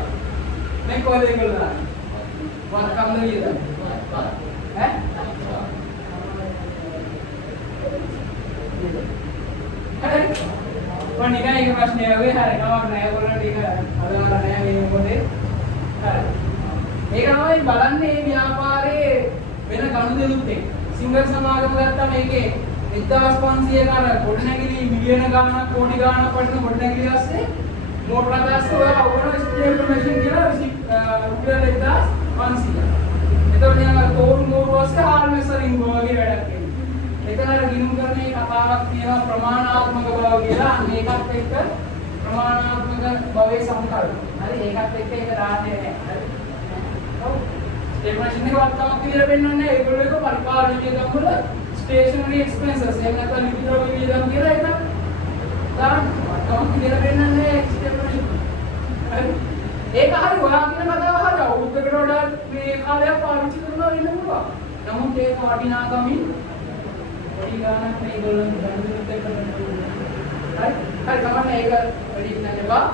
नहीं कोई देख रहा है बहुत कम नहीं है हैं पण निका एक प्रश्न है वे हर का नया बोलना ठीक है अगर नया नहीं बोले ඒක තමයි බලන්නේ මේ ව්‍යාපාරයේ වෙන ගනුදෙනුත් එක්ක. සිංගල් සමාගම ගත්තාම මේකේ 1500 කර ගොඩනැගිලි මිලියන ගාණක් කෝටි ගාණක් වටින ගොඩනැගිලි ASCII මෝටර දාස්ස ඔයා ඕන ස්ටේප් මැෂින් කියලා රුපියල් 1500. එතකොට දැන් අර තෝරු මෝරු පස්සේ හාල්මස් වලින් වගේ වැඩක් වෙන්නේ. එතන අර ගිණුම් කරන මේ කතාවක් තියෙනවා ප්‍රමාණාත්මක බව කියලා. අන්න ඒකත් එක්ක ප්‍රමාණාත්මක භවයේ සංකල්ප. හරි ඒකත් එක්ක ඒක දාන්නේ නැහැ. හරි. ඔව්. ස්ටේට්මන්ට් එකක් වත්තාවක් කියලා පෙන්වන්නේ ඒගොල්ලෝ එක පරිපාලන වියදම් වල ස්ටේෂනරි එක්ස්පෙන්සස් එහෙම නැත්නම් ලිපිද්‍රව්‍ය වියදම් කියලා එක දාන්න. වත්තාවක් කියලා පෙන්වන්නේ ස්ටේට්මන්ට්. හරි. ඒක හරි ඔයා කියන කතාව හරි අවුරුද්දකට වඩා මේ කාලයක් පාවිච්චි කරනවා වෙන්න පුළුවන්. නමුත් ඒක වටිනාකමින් වැඩි ගාණක් මේගොල්ලන් බඳුනුත් එක්ක කරනවා. හරි. හරි තමයි ඒක වැඩි නැනවා.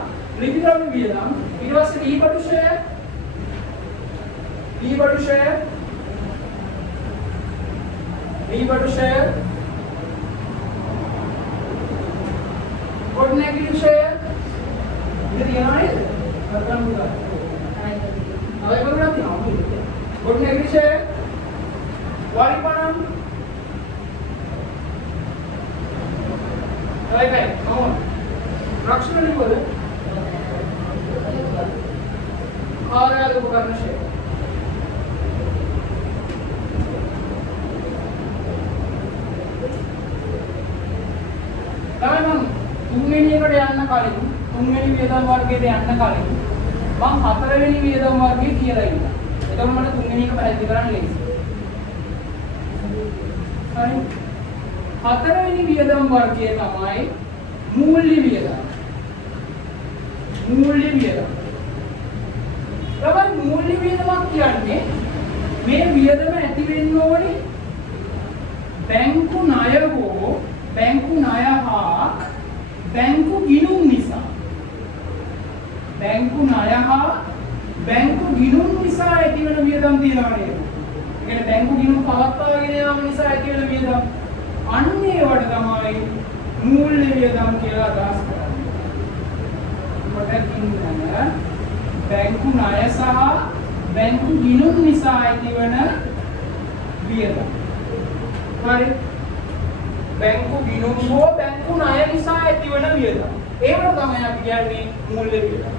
ලිපිද්‍රව්‍ය වියදම් ඊට පස්සේ ඊබඩු ෂෙයා ගොඩනැගිලි ෂෙයා ඉතින් තියනවා නේද? කරගන්න පුළුවන්. අය වුණා තියෙනවා. ගොඩනැගිලි ෂෙයා වරිපණම් right come on රක්ෂණ නිවල කාර්යාලය උපකරණ ෂෙයා තුන්වෙනි එකට යන්න කලින් තුන්වෙනි වියදම් වර්ගයට යන්න කලින් මම හතරවෙනි වියදම් වර්ගය කියලා ඉන්නවා. එතකොට මට තුන්වෙනි එක පැහැදිලි කරන්න ලේසියි. හරි. හතරවෙනි වියදම් වර්ගය තමයි මූල්‍ය වියදම්. මූල්‍ය වියදම්. තමයි මූල්‍ය වියදමක් කියන්නේ මේ වියදම ඇති වෙන්න ඕනේ බැංකු ණය හෝ බැංකු ණය හා බැංකු ගිණුම් නිසා. බැංකු ණය හා බැංකු ගිණුම් නිසා ඇතිවන වියදම් තියෙනවා නේද? ඒ කියන්නේ බැංකු ගිණුම් පවත්වාගෙන යාම නිසා ඇතිවන වියදම්. අන්න ඒවට තමයි මූල්‍ය වියදම් කියලා අදහස් කරන්නේ. කොටකින් බැංකු ණය සහ බැංකු ගිණුම් නිසා ඇතිවන වියදම්. හරි. බැංකු ගිණුම් හෝ බැංකු ණය නිසා ඇතිවන වියදම්. ඒවට තමයි අපි කියන්නේ මූල්‍ය වියදම්.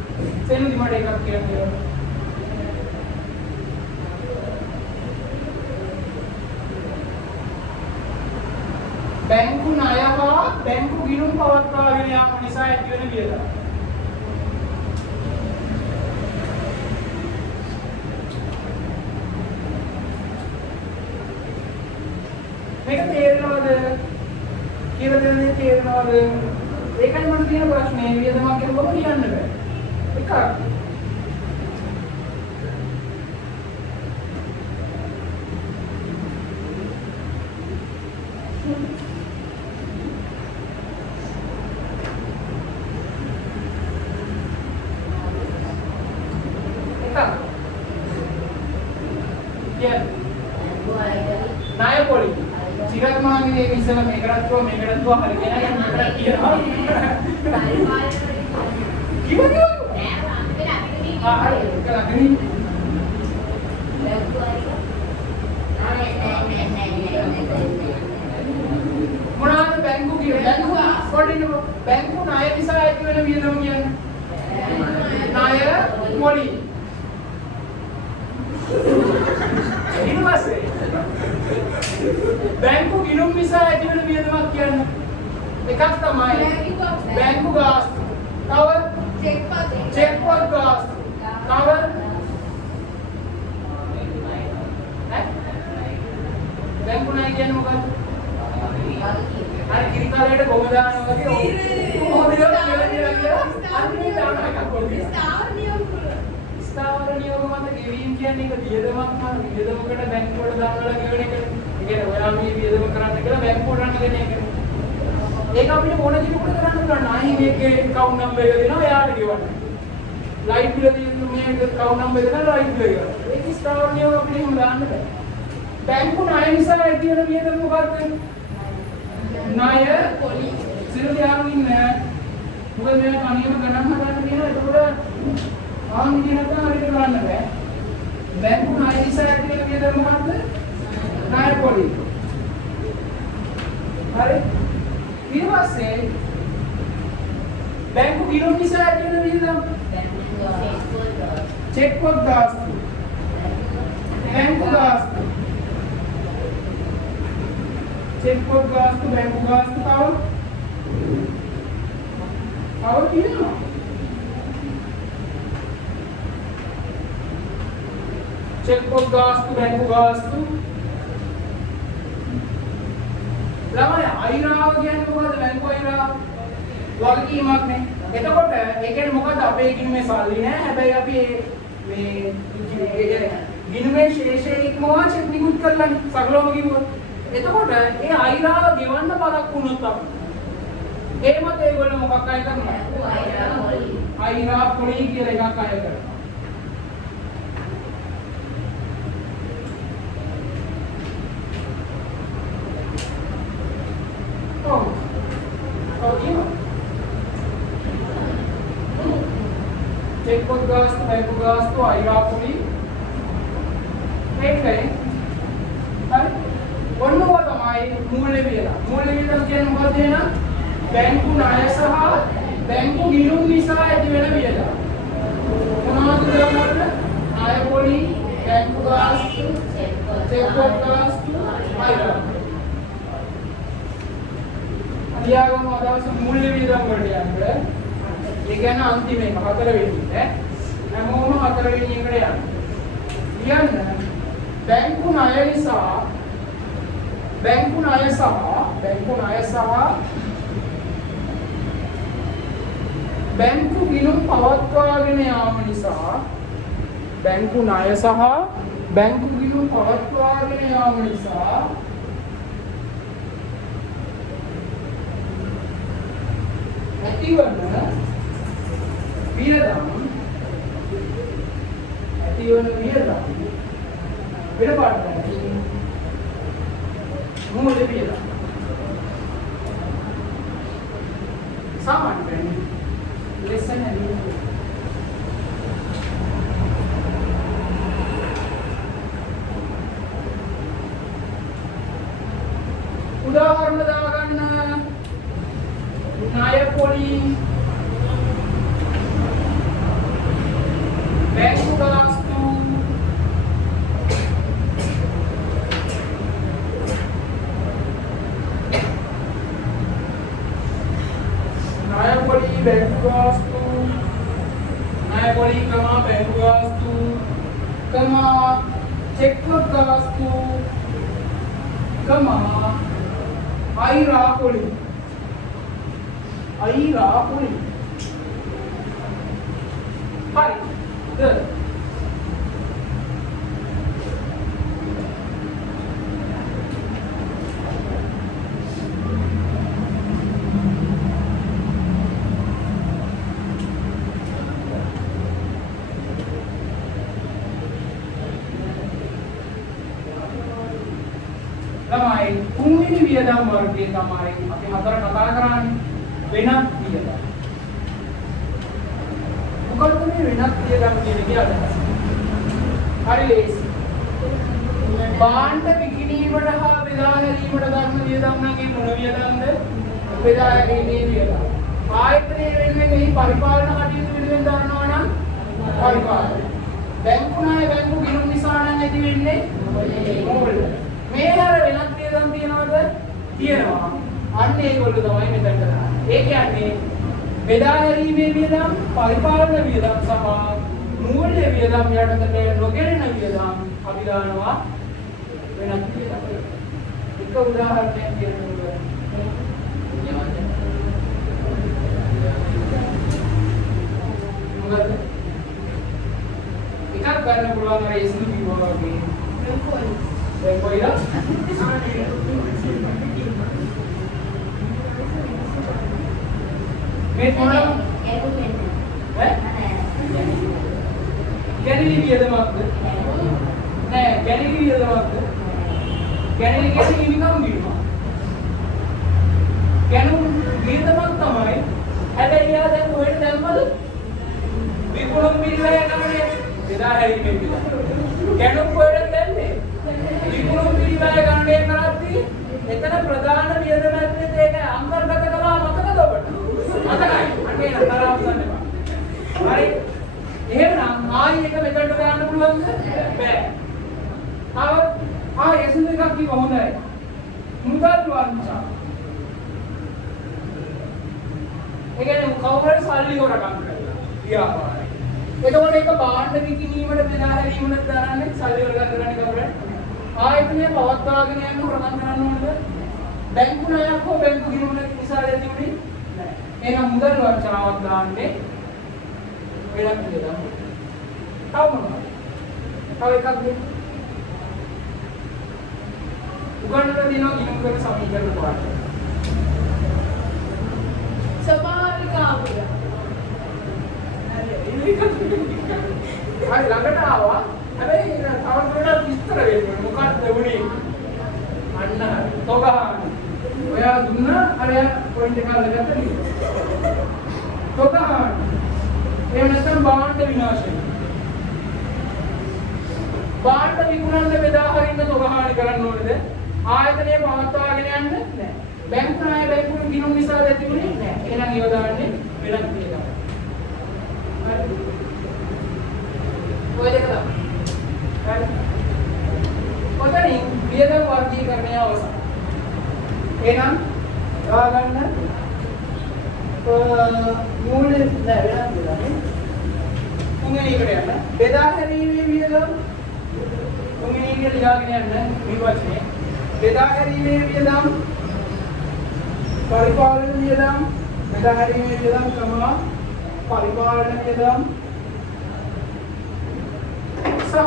සෙනුදි මට එකක් කියන්න. බැංකු ණය හා බැංකු ගිණුම් පවත්වාගෙන යාම නිසා ඇතිවන වියදම්. මේක තේරෙනවද? කියලා දෙන්නේ තේරෙනවද? ඒකයි මට තියෙන ප්‍රශ්නේ. වියදමක් ගැන කියන්න බෑ. එකක් ණය පොලි සිරත් මාගේ මේක ඉස්සෙල්ලා මේකටත් හරි කියලා මේකට කියනවා කිව්වද හරි මොනවාද බැංකු කියන්නේ බැංකු ණය නිසා ඇති වෙන වියදම කියන්නේ ණය පොලි ඊට පස්සේ බැංකු ගිණුම් නිසා ඇති වෙන වියදමක් කියන්නේ එකක් තමයි බැංකු ගාස්තු. තව චෙක් පොත් ගාස්තු. තව බැංකු ණය කියන්නේ මොකක්ද? අර කිරිකාලේට ගොම දානවා වගේ කොහොමද කියලා අන්නේ දාන එකක් පොඩි. ස්ථාවර නියෝග මත ගෙවීම කියන්නේ ඒක වියදමක් නා වියදමකට බැංකුවට දානවා කියන එක. ඒ කියන්නේ ඔයා මේ වියදම කරන්න කියලා බැංකුවට ගන්න දෙන එක. ඒක අපිට මොන කෙනෙකුට කරන්න පුළුවන්. ආයි මේකේ account number එක දෙනවා එයාට ගෙවන්න. ලයිට් බිල දෙන්න මේ account number එක දෙනවා ලයිට් බිල ගෙවන්න. ඒක ස්ථාවර නියෝග අපිට එහෙම දාන්න බෑ. බැංකු ණය නිසා ඇති වෙන වියදම මොකක්ද? ණය පොලි. සිරට යාම ඉන්නේ. මොකද මේ කණියම ගණන් හදන්න තියෙනවා. ඒකෝට ආන් විදිහට හරියට කරන්න බෑ. බැංකු ණය නිසා ඇති වෙන වියදම මොකක්ද? ණය පොලි. හරි. ඊට පස්සේ බැංකු ගිණුම් නිසා ඇති වෙන වියදම චෙක් පොත් ගාස්තු. බැංකු ගාස්තු. චෙක් පොත් ගාස්තු බැංකු ගාස්තු තව තියෙනවා. චෙක් පොත් ගාස්තු බැංකු ගාස්තු ළමයි අයිරාව කියන්නේ මොකද්ද? බැංකු අයිරාව වගකීමක් නේ. එතකොට ඒ කියන්නේ මොකද්ද? අපේ ගිණුමේ සල්ලි නෑ. හැබැයි අපි මේ ගිණුමේ ශේෂය ඉක්මවා චෙක් නිකුත් කරලානේ සරලවම කිව්වොත්. එතකොට ඒ අයිරාව ගෙවන්න බලක් වුණොත් අපි එහෙමත් ඒගොල්ලෝ මොකක් අය කරනවා? අයිරා පොලි කියලා එකක් අය කරනවා. चेक पොත් ගාස්තු බැංකු ගාස්තු අයිරා පොලි මේකයි. හරි. ඔන්නෝ තමයි මූල්‍ය වියදම්. මූල්‍ය වියදම් කියන්නේ මොකක්ද එහෙනම්? බැංකු ණය සහ බැංකු ගිණුම් නිසා ඇති වෙන වියදම්. මොනවද උදාහරණ? ණය පොලි, බැංකු ගාස්තු, චෙක් පොත් ගාස්තු, අයිරා. අලියාගම අදවස මූල්‍ය වියදම් වලට යන්නේ. ඒ කියන්නේ අන්තිම එක 4 වෙනි ඈ. හැමෝම 4 වෙනි එකට යන්නේ. කියන්න බැංකු ණය නිසා බැංකු ණය සහ බැංකු ගිණුම් පවත්වාගෙන යාම නිසා බැංකු ණය සහ බැංකු ගිණුම් පවත්වාගෙන යාම නිසා ඇතිවන වියදම් වෙන පාඩමක් මූල්‍ය වියදම් සාමාන්‍ය lesson උදාහරණ දාගන්න ණය පොලි බැංකු ගාස්තු ණය පොලි බැංකු ගාස්තු ණය පොලි බැංකු ගාස්තු චෙක් පොත් ගාස්තු අයිරා පොලි හරි good ළමයි තුන්වෙනි වියදම් වර්ගයේ තමයි අපි හතර කතා කරන්නේ වෙනත් වියදම්. මොකද මේ වෙනත් වියදම් කියන්නේ අදහස? හරි ලේසි. භාණ්ඩ විකිණීමට හා බෙදා හැරීමට ගන්න වියදම් නම් ඒ මොන වියදම්ද? බෙදා හැරීමේ වියදම්. ආයතනයේ වෙනුවෙන් එහි පරිපාලන කටයුතු වෙනුවෙන් දරනවා නම් පරිපාලන. බැංකු ණය බැංකු ගිණුම් නිසා නම් ඇති වෙන්නේ මූල්‍ය. මේ හැර වෙනත් වියදම් තියනවද? තියෙනවා. අන්න ඒගොල්ලෝ තමයි මෙතන කරන්නේ. ඒ කියන්නේ බෙදා හැරීමේ වියදම්, පරිපාලන වියදම් සහ මූල්‍ය වියදම් යටතට නොගෙනෙන වියදම් අපි දානවා වෙනත් වියදම්. එක උදාහරණයක් කියන්නකෝ. මොකද? එකක් ගන්න පුළුවන් අර එස්නු කිව්වා වගේ. දැන් කොයිද? මේ මොන කැනිලි වියදමක්ද? නෑ කැනිලි වියදමක්ද? කැනිලි කියන්නේ නිකම් ගිණුමක්. කැනුම් වියදමක් තමයි. හැබැයි යා දැන් කොහෙද දැම්මද? විකුණුම් පිළිවෙල ගන්නේ බෙදා හැරීමේ වියදම. කැනුම් කොහෙද දැම්මේ? විකුණුම් පිළිවෙල ගන්නේ කරද්දී එතන ප්‍රධාන වියදම ඇත්තේ ඒක අන්තර්ගත කළා මතකද ඔබට? මතකයි. අනේ නතරවසන්න බෑ. හරි. එහෙනම් ආයි එක මෙතනට දාන්න පුළුවන්ද? බෑ. එසුන් එකක් කිව්ව හොඳයි. මුදල් වංචා. ඒ කියන්නේ කවුරුහරි සල්ලි හොරකම් කරලා ව්‍යාපාරේ. එතකොට ඒක භාණ්ඩ විකිණීමට බෙදා හැරීමකට දාන්නේ සල්ලි හොරකම් කරන්නේ කවුරුහරි? ආයතනය පවත්වාගෙන යන්න හොරකම් කරන්න ඕනද? බැංකු ණයක් හෝ බැංකු ගිණුමක් නිසා ලැබෙන්නේ නැහැ. එහෙනම් මුදල් වංචාවක් දාන්නේ වෙනත් කියලා. තව මොනවද? තව එකක් දෙන්න. උගන්වලා දිනවා ගිණුම් කරන සමීකරණ පාඩම. ස්වභාවික ආපුර. හරි ළඟට ආවා. හැබැයි තව පොඩ්ඩක් විස්තර වෙන්න මොකක්ද වුනේ? අන්න තෝගහන. ඔයා දුන්නා අරයා පොයින්ට් එක අල්ලගත්ත නේද? තෝගහන. එහෙම නැත්නම් භාණ්ඩ විනාශය. භාණ්ඩ විකුණන්න බෙදා හරින්න තෝගහන කරන්න ඕනේද? ආයතනය පවත්වාගෙන යන්න නැහැ. බැංකු ණය බැංකු ගිණුම් නිසා ලැබුණේ නැහැ. එහෙනම් ඒව දාන්නේ වෙනත් කියලා. හරි. ඔය දෙක තමයි. හරි. ඔතනින් වියදම් වර්ගීකරණය අවසන්. එහෙනම් ගාගන්න මූල්‍ය නෑ වෙනත් දෙයක්. තුන්වෙනි එකට යන්න. බෙදා හැරීමේ වියදම් තුන්වෙනි එක ලියාගෙන යන්න නිර්වචනය. බෙදා හැරීමේ වියදම් පරිපාලන වියදම් බෙදා හැරීමේ වියදම් සමා පරිපාලන වියදම් සහ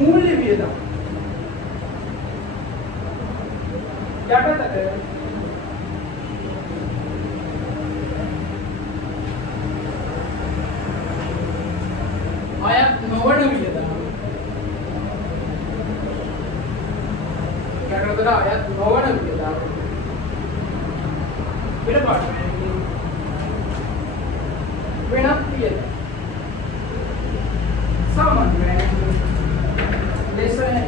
මූල්‍ය වියදම් යටතට අයත් නොවන වියදම් යටතට අයත් නොවන වියදම් වෙන පාඩම වෙනත් වියදම් සාමාන්‍යයෙන් lesson in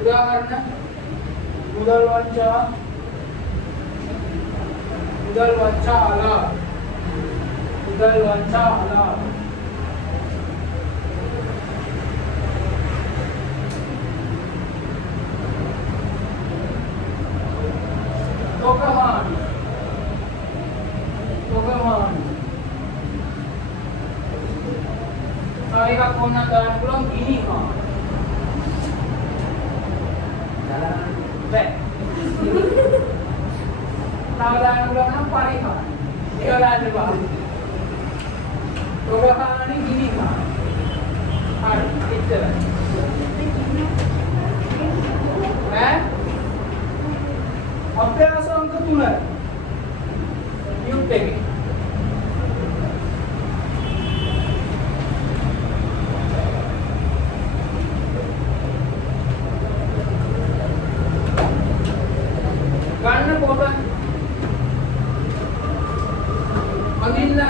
उदाहरण मुदल वंचा आला Tokaman saya gunakan pulang gini kan baik tawaran pulang parihan dia ada bah Tokaman ini gini kan ada itu अभ्यास अंक 3 युक्त है ගන්න පොත අඳින්න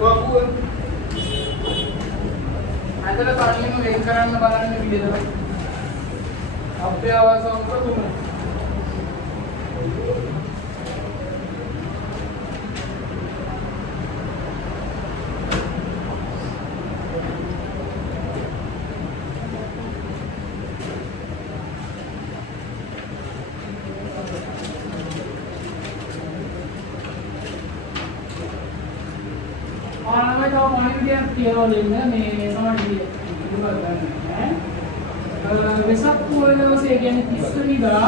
වගුව අතල තනියම වෙන් කරන්න බලන්න විදිහට අභ්‍යාස අංක 3 කියලා දෙන්න මේ සමාජීය ඉවර ගන්න ඈ වෙසක් පොය දවසේ කියන්නේ 30 වෙනිදා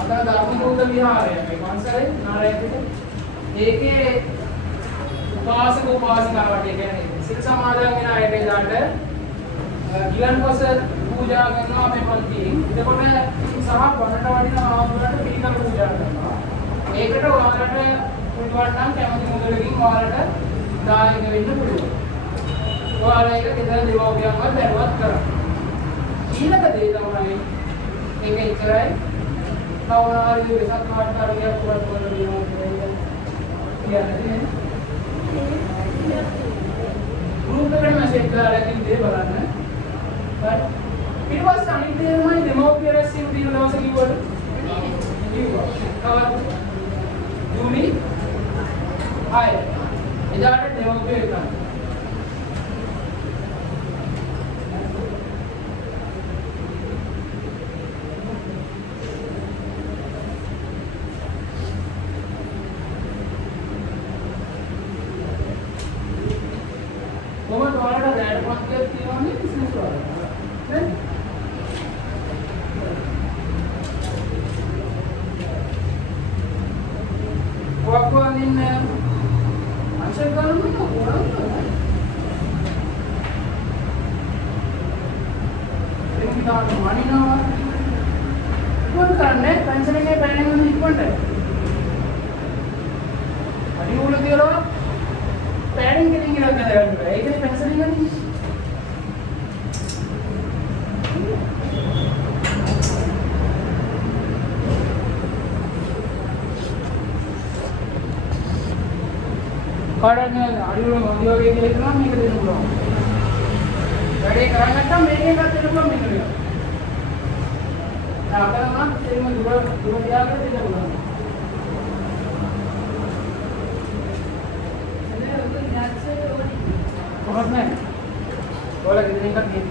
අද ධර්මදූත විහාරය මේ පන්සලේ නාරයන්ට ඒකේ උපාසක උපාසිකාවට කියන්නේ සිල් සමාදන් වෙන අයට එදාට ගිලන්පස පූජා කරනවා මේ පන්තියෙන් එතකොට සහ වඩට වඩින ආවරණට පිළිකර පූජා කරනවා ඒකට ඔයාලට පුළුවන් නම් කැමති මුදලකින් ඔයාලට දායක වෙන්න පුළුවන්. ඔයාලා ඒක ගෙදර දෙමව්පියන්වත් දැනුවත් කරන්න. ඊළඟ දේ තමයි මේක ඉතරයි. කවුරුහරි වෙසක් කාර්යයක් පුරත් කරන දිනවා කියන්නේ. ගෲප් එකට මැසේජ් දාලා ඉතින් දේ බලන්න. හරි. ඊට පස්සේ අනිත් දේ තමයි දෙමෝපිය රැස්වීම දින දවස කිව්වලු. කිව්වා. කවද්ද? ජූනි 6. එදාට දෙමෝපිය එකයි. කොහොමද ඔයාලට දැනට පස්සේ තියෙනවනේ බිස්නස් වල. නේද? වක්වලින් අංශ ගන්න ඕන. එතන දාන්න මනිනවා. මොකද කරන්නේ? පෙන්ෂන් එකේ බෑනින් වල ඉක්මනට. අඩි උල කියලා पैडिंग के लिए रखा है एक पेंसिल ही नहीं कार्ड में आडियो ऑडियो के लिए इतना नहीं करने बोला गाड़ी कराना था मेरे का तेरे को मिल गया आता ना तेरे में दूर दूर जा कर तेरे बोला बहुत में बोला कितने का नहीं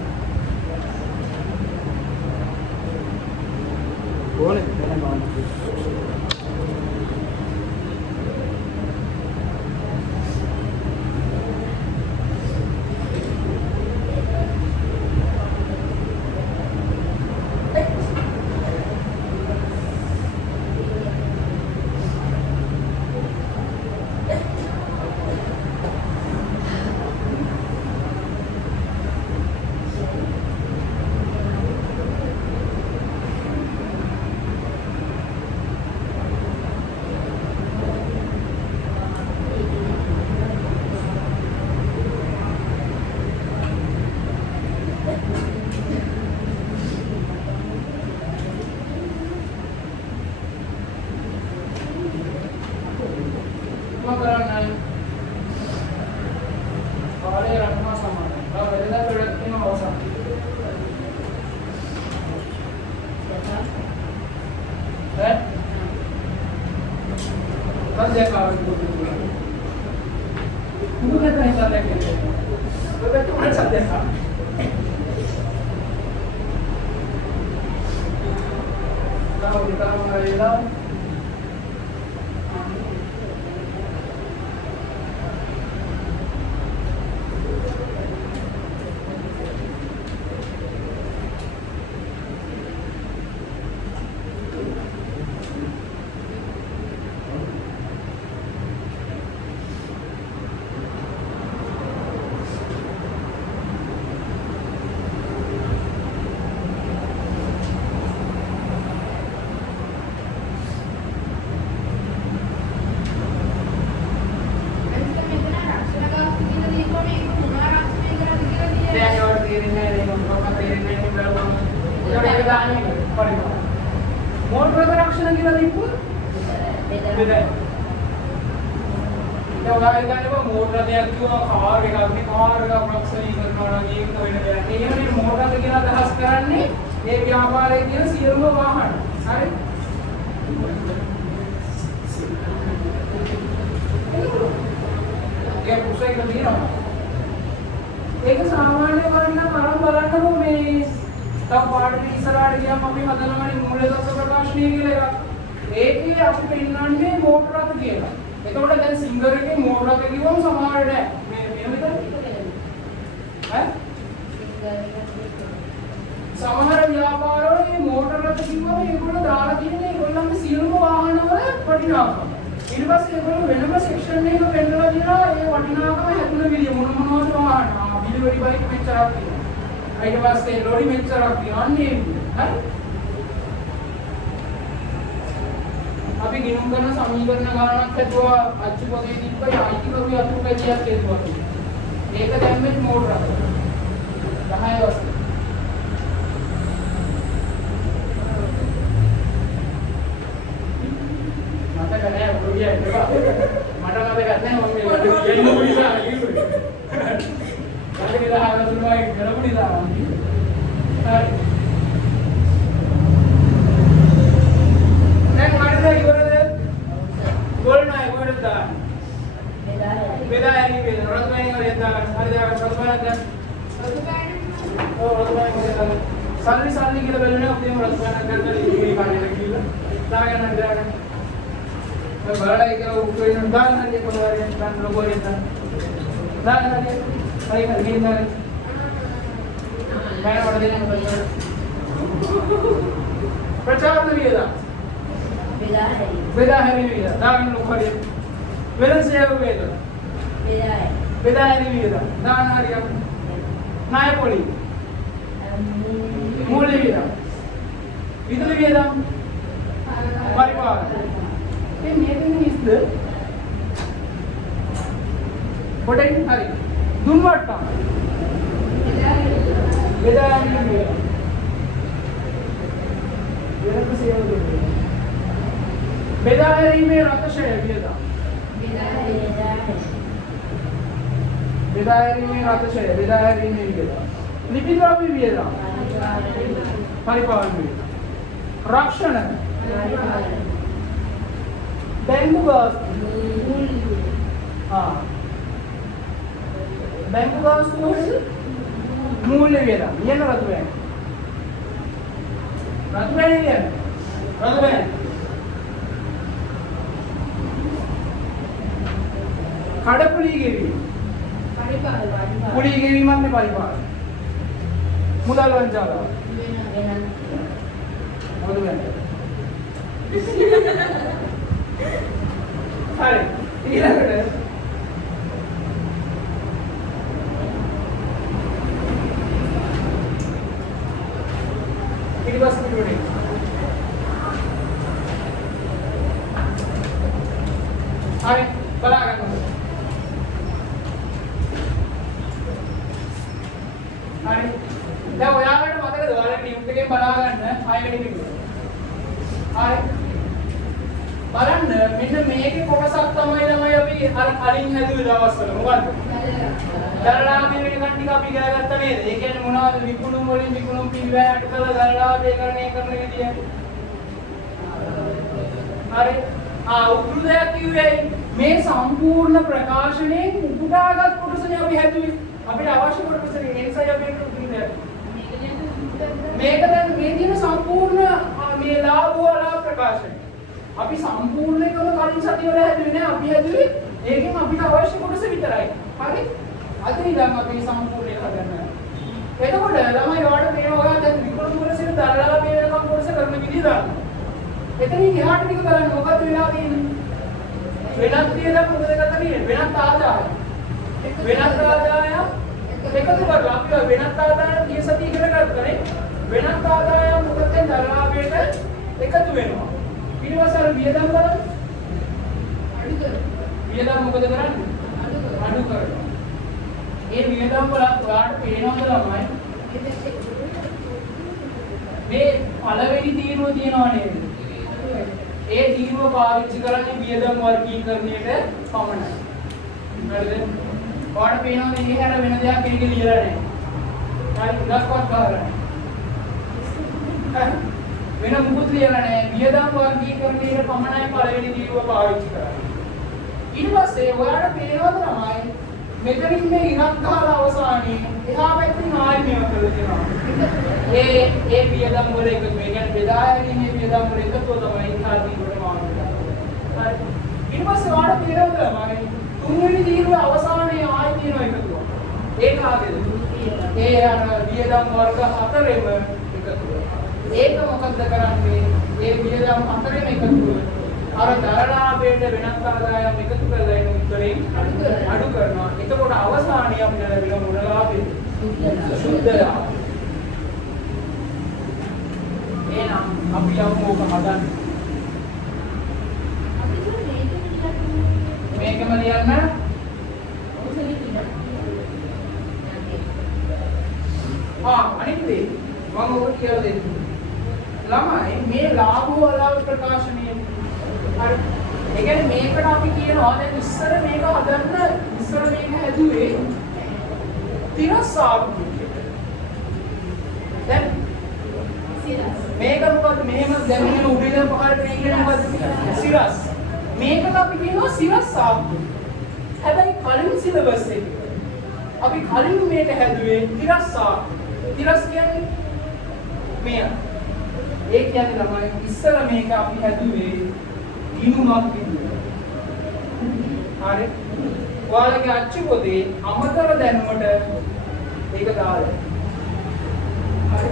बोले पहले बात कल देखा मुझे तो नहीं चलने के लिए तो मैं तुम्हारे साथ देखा kalau kita mengalir मोटर रक्षण කියලා දීපුවා බෙදයි. ඒ ඔයාලා ගන්නව මෝටර දෙයක් කිව්වම කාර් එකක් නේ කාර් එක රක්ෂණය කරනවා නම් ඒක වෙන දෙයක්. ඒ කියන්නේ මෝටර කියලා අදහස් කරන්නේ මේ ව්‍යාපාරයේ තියෙන සියලුම වාහන. හරි? ඒ පුසයි කියනවා. ඒක සාමාන්‍ය වරණ බලන්නකො මේ तब पार्टी ඉස්සරහට ගියාම අපි හදනවනේ මූලදත්ත ප්‍රකාශනය කියලා එකක්. ඒකේ අපි පෙන්නන්නේ මෝටර රථ කියලා. එතකොට දැන් සිංගර් එකේ මෝටර රථ කිව්වම සමහර නෑ. මේ මෙහෙමද? ඈ? සමහර ව්‍යාපාරවල මේ මෝටර රථ කිව්වම ඒගොල්ලෝ දාලා තියෙන්නේ ඒගොල්ලන්ගේ සියලුම වාහනවල වටිනාකම. ඊට පස්සේ ඒගොල්ලෝ වෙනම සෙක්ෂන් එකක පෙන්නලා දෙනවා ඒ වටිනාකම හැදුන විදිය මොන මොනවද වාහන. ඩිලිවරි බයික් මෙච්චරක් තියෙනවා. ඊට පස්සේ ලොරි මෙච්චරක් තියන්නේ හරි අපි ගිණුම් කරන සමීකරණ ගණනක් හදුවා අච්චු පොතේ තිබ්බ යයිති කරු යතු පැතියක් හේතුවා මේක දැම්මේ මෝටර 10 වස්තු මට ගන්නේ ඔය මට මතක නැහැ මම මේ දෙන්න පුරිසා කිව්වේ. Kita harus mulai kerja di dalam. හරිද ඉවරද? ගෝල් නෑ කොහෙද දාන්නේ? බෙදා හැරීම වේද රතු පෑනින් හරියට දාගන්න. හරිද? රතු පෑනක් ගන්න. රතු පෑන. ඔව් රතු පෑනක් ගන්න. සල්ලි කියලා බැලුනේ අපේම රතු පෑනක් ගන්න ඉන්නේ කන්නේ කියලා. දාගන්න. ඔය බලලා ඒක උඩින් දාන්න හරියට කොහොමද දාන්න ලොගෝ එක දාන්න හරියට. හරි ගිහින් දාන්න. මම වල දෙන්න බලන්න. ප්‍රචාරණ වියදම්. බෙදා හැරීම වියදම්. දාන්න ලොකෝ හරියට. වෙනස් සේව වේද? බෙදා හැරීම වියදම්. දාන්න හරියට. ණය පොලි. මූල්‍ය වියදම්. විදුලි වියදම්. පරිපාලන. මේ මේකෙන් පොඩෙන් හරි. දුන් වට්ටම්. බෙදා හැරීම වියදම්. වෙනස් සේව වේද? බෙදා හැරීමේ රතශය වියදම්. බෙදා හැරීමේ රතශය බෙදා හැරීමේ වියදම්. ලිපි ද්‍රව්‍ය වියදම්. පරිපාලන වියදම්. රක්ෂණ. බැංකු ගාස්තු. බැංකු ගාස්තු මූල්‍ය වියදම්. ඊයන රතු බෑන. රතු බෑන කියන්නේ. රතු බෑන. කඩපුලි ගෙවීම. පුලි ගෙවීමක් නේ පරිපාලන. මුදල් වංචාව. මොකද වෙන්නේ? හරි. ඊළඟට පිළිබස් පිළිවෙලයි. හරි බලා ගන්න. හරි. දැන් ඔයාලට මතකද ඔයාලා ටියුට් එකෙන් බලා ගන්න 6 වෙනි පිටුව. හරි. බලන්න මෙන්න මේකේ කොටසක් තමයි අපි අර කලින් හැදුවේ දවස්වල. මොකද්ද? දරලාභය වෙන කන් ටික අපි ඉගෙන ගත්තා නේද? ඒ කියන්නේ මොනවද විකුණුම් වලින් විකුණුම් පිළිවෙලට කරලා දරලාභය කරණය කරන විදිය. හරි. උග්‍ර දෙයක් කිව්වේ මේ සම්පූර්ණ ප්‍රකාශනයේ උපුටාගත් කොටසනේ අපි හැදුවේ. අපිට අවශ්‍ය කොටසනේ ඒ නිසා අපි මේක උග්‍ර දෙයක්. මේක දැන් මේ තියෙන සම්පූර්ණ මේ ලාභ වල ප්‍රකාශනය. අපි සම්පූර්ණ එකම කලින් සතිය වල හැදුවේ නෑ. අපි හැදුවේ ඒකෙන් අපිට අවශ්‍ය කොටස විතරයි. හරි? අද ඉඳන් අපි සම්පූර්ණ එක හදන්න. එතකොට ළමයි ඔයාලට මේ ඔයා දැන් විකුණුම් වල සිට දරලාභය වෙනකම් කොටස කරන විදිහ දාන්න. එතනින් එහාට ටික බලන්න මොකක්ද වෙලා තියෙන්නේ? වෙනත් වියදම් මොකද කරලා තියෙන්නේ? වෙනත් ආදායම්. වෙනත් ආදායම් එකතු කරලා අපි වෙනත් ආදායම් 30 සතිය ඉගෙන ගන්නනේ. වෙනත් ආදායම් මොකද දරලාභයට එකතු වෙනවා. ඊළඟට වියදම් බලන්න. වියදම් මොකද කරන්නේ? අඩු කරනවා. මේ වියදම් වල ඔයාලට පේනවද ළමයි? මේ පළවෙනි තීරුව තියෙනවා නේද? ඒ තීරුව පාවිච්චි කරන්නේ වියදම් වර්ගීකරණයට පමණයි. හරිද? ඔයාලට පේනවද මේ හැර වෙන දෙයක් මේක ලියලා නැහැ. හරි ඉලක්කවත් ගහලා නැහැ. වෙන මුකුත් ලියලා නැහැ. වියදම් වර්ගීකරණයට පමණයි පළවෙනි තීරුව පාවිච්චි කරන්නේ. ඊට පස්සේ ඔයාලට පේනවද ළමයි මෙතනින් මේ ඉරක් ගහලා අවසානයේ එහා පැත්තෙන් ආයෙ මේව කරලා දෙනවා. ඒ වියදම් වල එකතු මේ කියන්නේ බෙදා හැරීමේ වියදම් වල එකතුව තමයි ඉහා තීරුවට මාර්ගය. හරි. ඊට පස්සේ ඔයාලට පේනවද ළමයි තුන්වෙනි තීරුව අවසානයේ ආයෙ තියෙන එකතුව. ඒක ආගේද? ඒ අර වියදම් වර්ග හතරෙම එකතුව. ඒක මොකක්ද කරන්නේ? ඒ වියදම් හතරෙම එකතුව අර දරලාභයට වෙනත් ආදායම් එකතු කරලා එන උත්තරේ අඩු කරනවා. එතකොට අවසානයේ අපිට ලැබෙන මොන ලාභෙද? සුද්ධ ලාභ. එහෙනම් අපි යමු ඕක හදන්න. මේකම ලියන්න. අනිත් දේ මම ඔක කියලා දෙන්න. ළමයි මේ ලාභ වල ප්‍රකාශනයේ හරි. ඒ කියන්නේ මේකට අපි කියනවා දැන් ඉස්සර මේක හදන්න ඉස්සර මේක හැදුවේ තිරසාරු. දැන් මේක මොකද්ද? මෙහෙම දැන් මෙහෙම උඩින් පහළට මේකේ මොකද්ද? සිරස්. මේකට අපි කියනවා සිරස් ආප්පු. හැබැයි කලින් සිලබස් එකේ අපි කලින් මේක හැදුවේ තිරස් ආප්පු. තිරස් කියන්නේ මෙය. ඒ කියන්නේ තමයි ඉස්සර මේක අපි හැදුවේ ගිණුමක් විදියට. හරි. ඔයාලගේ අච්චු පොතේ අමතර දැනුමට ඒක දාලා. හරි.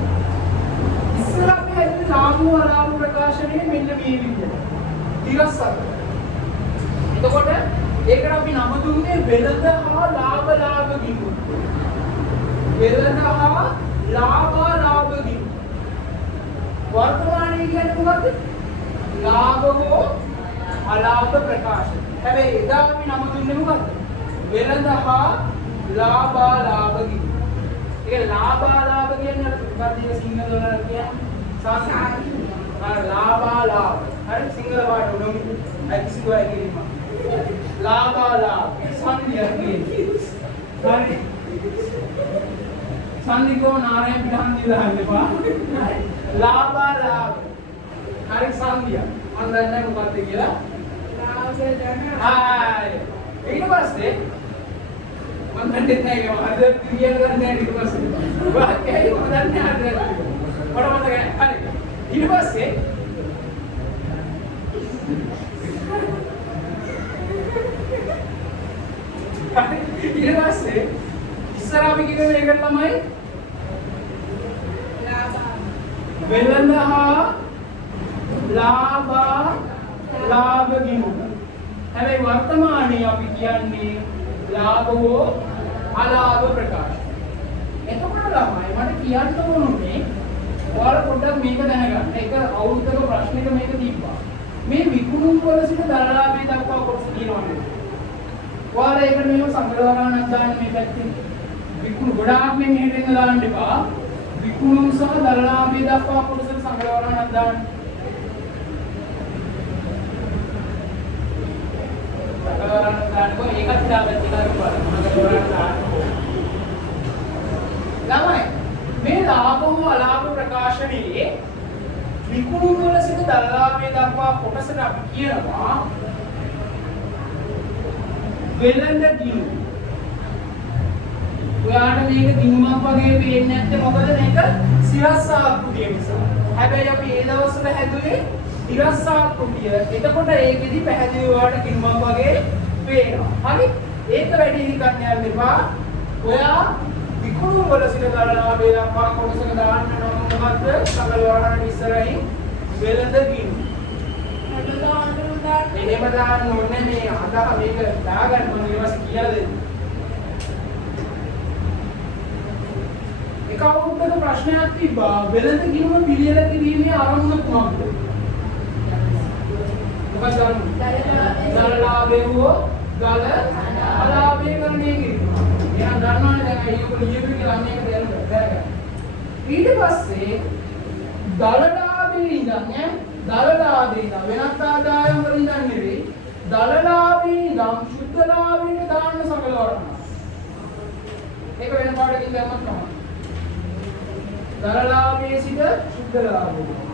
ඉස්සර අපි හැදුවේ ලාභ අලාභ ප්‍රකාශනයේ මෙන්න මේ විදියට. තිරස් ආප්පු. එතකොට ඒකට අපි නම දුන්නේ වෙළඳ හා ලාභ ගිණුම. වෙළඳ හා ලාභ ගිණුම. වර්තමානයේ කියන්නේ මොකද්ද? ලාභ හෝ අලාභ ප්‍රකාශන. හැබැයි එදා අපි නම දුන්නේ මොකද්ද? වෙළඳ හා ලාභ ගිණුම. ඒක ලාභ කියන්නේ මොකක්ද සිංහල වල කියන්නේ? සාසාරි. ලාභ. හරි සිංහල වාට උඩම අයිතිසි ගෝය කියනවා. ලාභ සංධියක් කියන්නේ. හරි. සංධිකෝ නාරයන් පිටහන් දිලා ඉන්නවා. ලාභ. හරි සංධිය. මම දන්නේ මොකක්ද කියලා. ලාභ ධන. හායි. ඊට පස්සේ මම දන්නේ නැහැ අද ක්‍රියා කරන්නේ ඊට පස්සේ. වාක්‍යය මම දන්නේ අද. මට මතක නැහැ. හරි. ඊට පස්සේ ඊට පස්සේ ඉස්සර අපි කිව්වේ මේකට තමයි වෙළඳ හා ලාභ ගිණුම. හැබැයි වර්තමානයේ අපි කියන්නේ ලාභ හෝ අලාභ ප්‍රකාශ. එතකොට ළමයි මට කියන්න ඕනේ ඔයාලා පොඩ්ඩක් මේක දැනගන්න. ඒක අවුරුද්දක ප්‍රශ්නෙක මේක තිබ්බා. මේ විකුණුම් වල සිට දරලාභය දක්වා කොටස තියෙනවා. ඔයාලා ඒකට මේව සංග්‍රහණයක් දාන්න මේ පැත්තේ. විකුණු ගොඩාක් මේ මෙහෙට එන්න දාන්න එපා. විකුණුම් සහ දරලාභය දක්වා කොටසට සංග්‍රහණයක් දාන්න. සංග්‍රහණයක් දාන්නකො ඒකත් දාගන්න ළමයි මේ ලාභ හෝ අලාභ ප්‍රකාශනයේ විකුණුම් වල සිට දරලාභය දක්වා කොටසට අපි කියනවා වෙළඳ ගිණුම. ඔයාලට මේක ගිණුමක් වගේ පේන්නේ නැත්තේ මොකද මේක සිරස් ආකෘතිය නිසා. හැබැයි අපි ඒ දවස්වල හැදුවේ තිරස් ආකෘතිය. එතකොට ඒකෙදි පැහැදිලිව ඔයාලට ගිණුමක් වගේ පේනවා. හරි? ඒක වැඩි හිතන්න යන්න එපා. ඔයා විකුණුම් වල සිට දරලාභය දක්වා කොටසක දාන්න මොකද්ද? සමහරවල් ඉස්සරහින් වෙළඳ ගිණුම. එහෙම දාන්න ඕනේ මේ අදහ මේක දාගන්න මම ඊට පස්සේ කියලා දෙන්න. එක අවුරුද්දක ප්‍රශ්නයක් තිබ්බා වෙළඳ ගිණුම පිළියෙල කිරීමේ ආරම්භ කුමක්ද? මොකක්ද? දරලාභය හෝ දල අලාභය කරන්නේ කිව්වා. එයා දන්නවනේ දැන් අයියෝ ලියපු කියලා මේක දැනගන්න. ඊට පස්සේ දරලාභයේ ඉඳන් දලලාභේ ඉඳන් වෙනත් ආදායම් වලින් ඉඳන් නෙවෙයි දලලාභේ ඉඳන් සුද්ධ ලාභයට දාන්න සකලවරණ. ඒක වෙන පාඩකින් දැම්මත් තමයි. දලලාභයේ සිට සුද්ධ ලාභයට.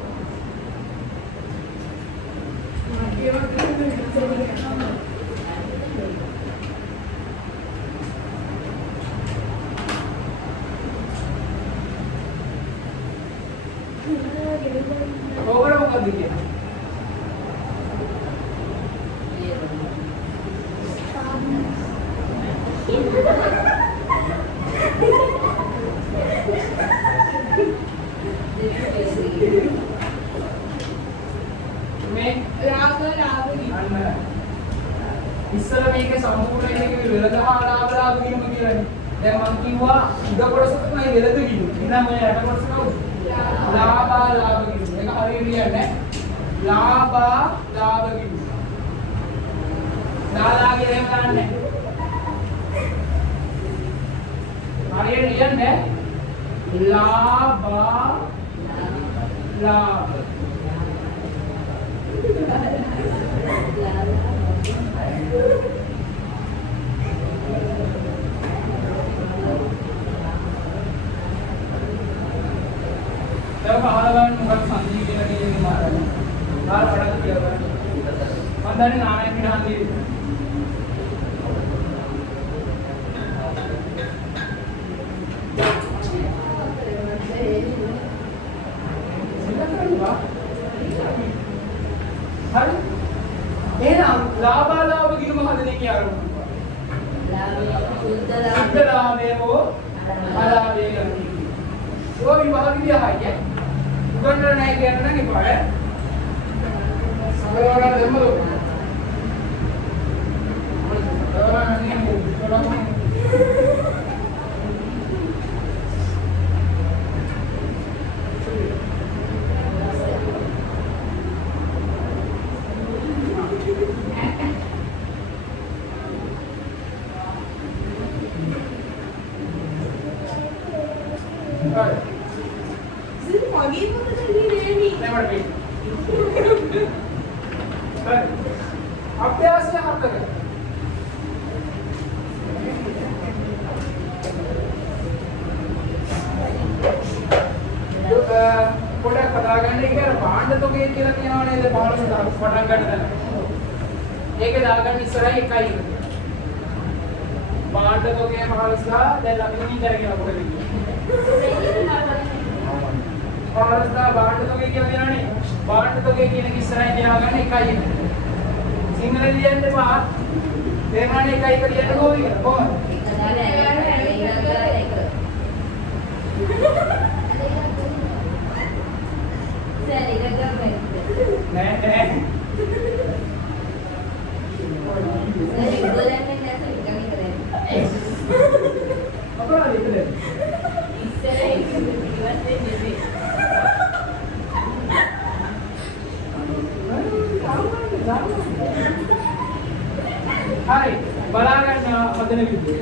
මොකද කියන්නේ? මේ ලාභ ගිණුම. ඉස්සර මේක සම්පූර්ණ එකේ වෙළඳ හා ලාභ ගිණුම කියලානේ. දැන් මම කිව්වා උඩ කොටස තමයි වෙළඳ ගිණුම. එහෙනම් ඔය යට කොටස කවුද? ලාභ ගිණුම. ඒක හරියට කියන්නේ ලාභ ගිණුම. ලාභාගේ එහෙම ගන්නෑ. හරියට කියන්නේ ලාභ දැන් අහලා ගන්න මන්දනේ නාමයෙන් පිටහන්දී. හරි. එහෙනම් ලාභාලාභ ගිණුම හදන්නේ කියලා. සුද්ධ ලාභය හෝ අලාභය ගන්න. ඔය විභාගෙදී අහයි. උගන්වන්න නැහැ කියන්න නම් එපා. සමහරවල් දෙන්නද? අභ්‍යාසය හතර. පොඩක් කතා ගන්න එක භාණ්ඩ තොගේ කියලා කියනවා නේද 15 පටන් ගන්න දැන. ඒකේ දාගන්න ඉස්සරහයි එකයි. භාණ්ඩ තොගේ 15 දැන් අපි කරගෙන මොකද වෙන්නේ? 15 භාණ්ඩ තොගේ කියලා කියනවනේ. භාණ්ඩ තොගේ කියන එක ඉස්සරහින් දාගන්න එකයි. සිංහලෙන් ලියන්න එපා. තේරෙන්නේ එකයි කියලා ලියන්න ඕනේ කියලා. කොහොමද? නෑ. අපරාධ ඉතින්. හරි බලා ගන්න හදන විදිය.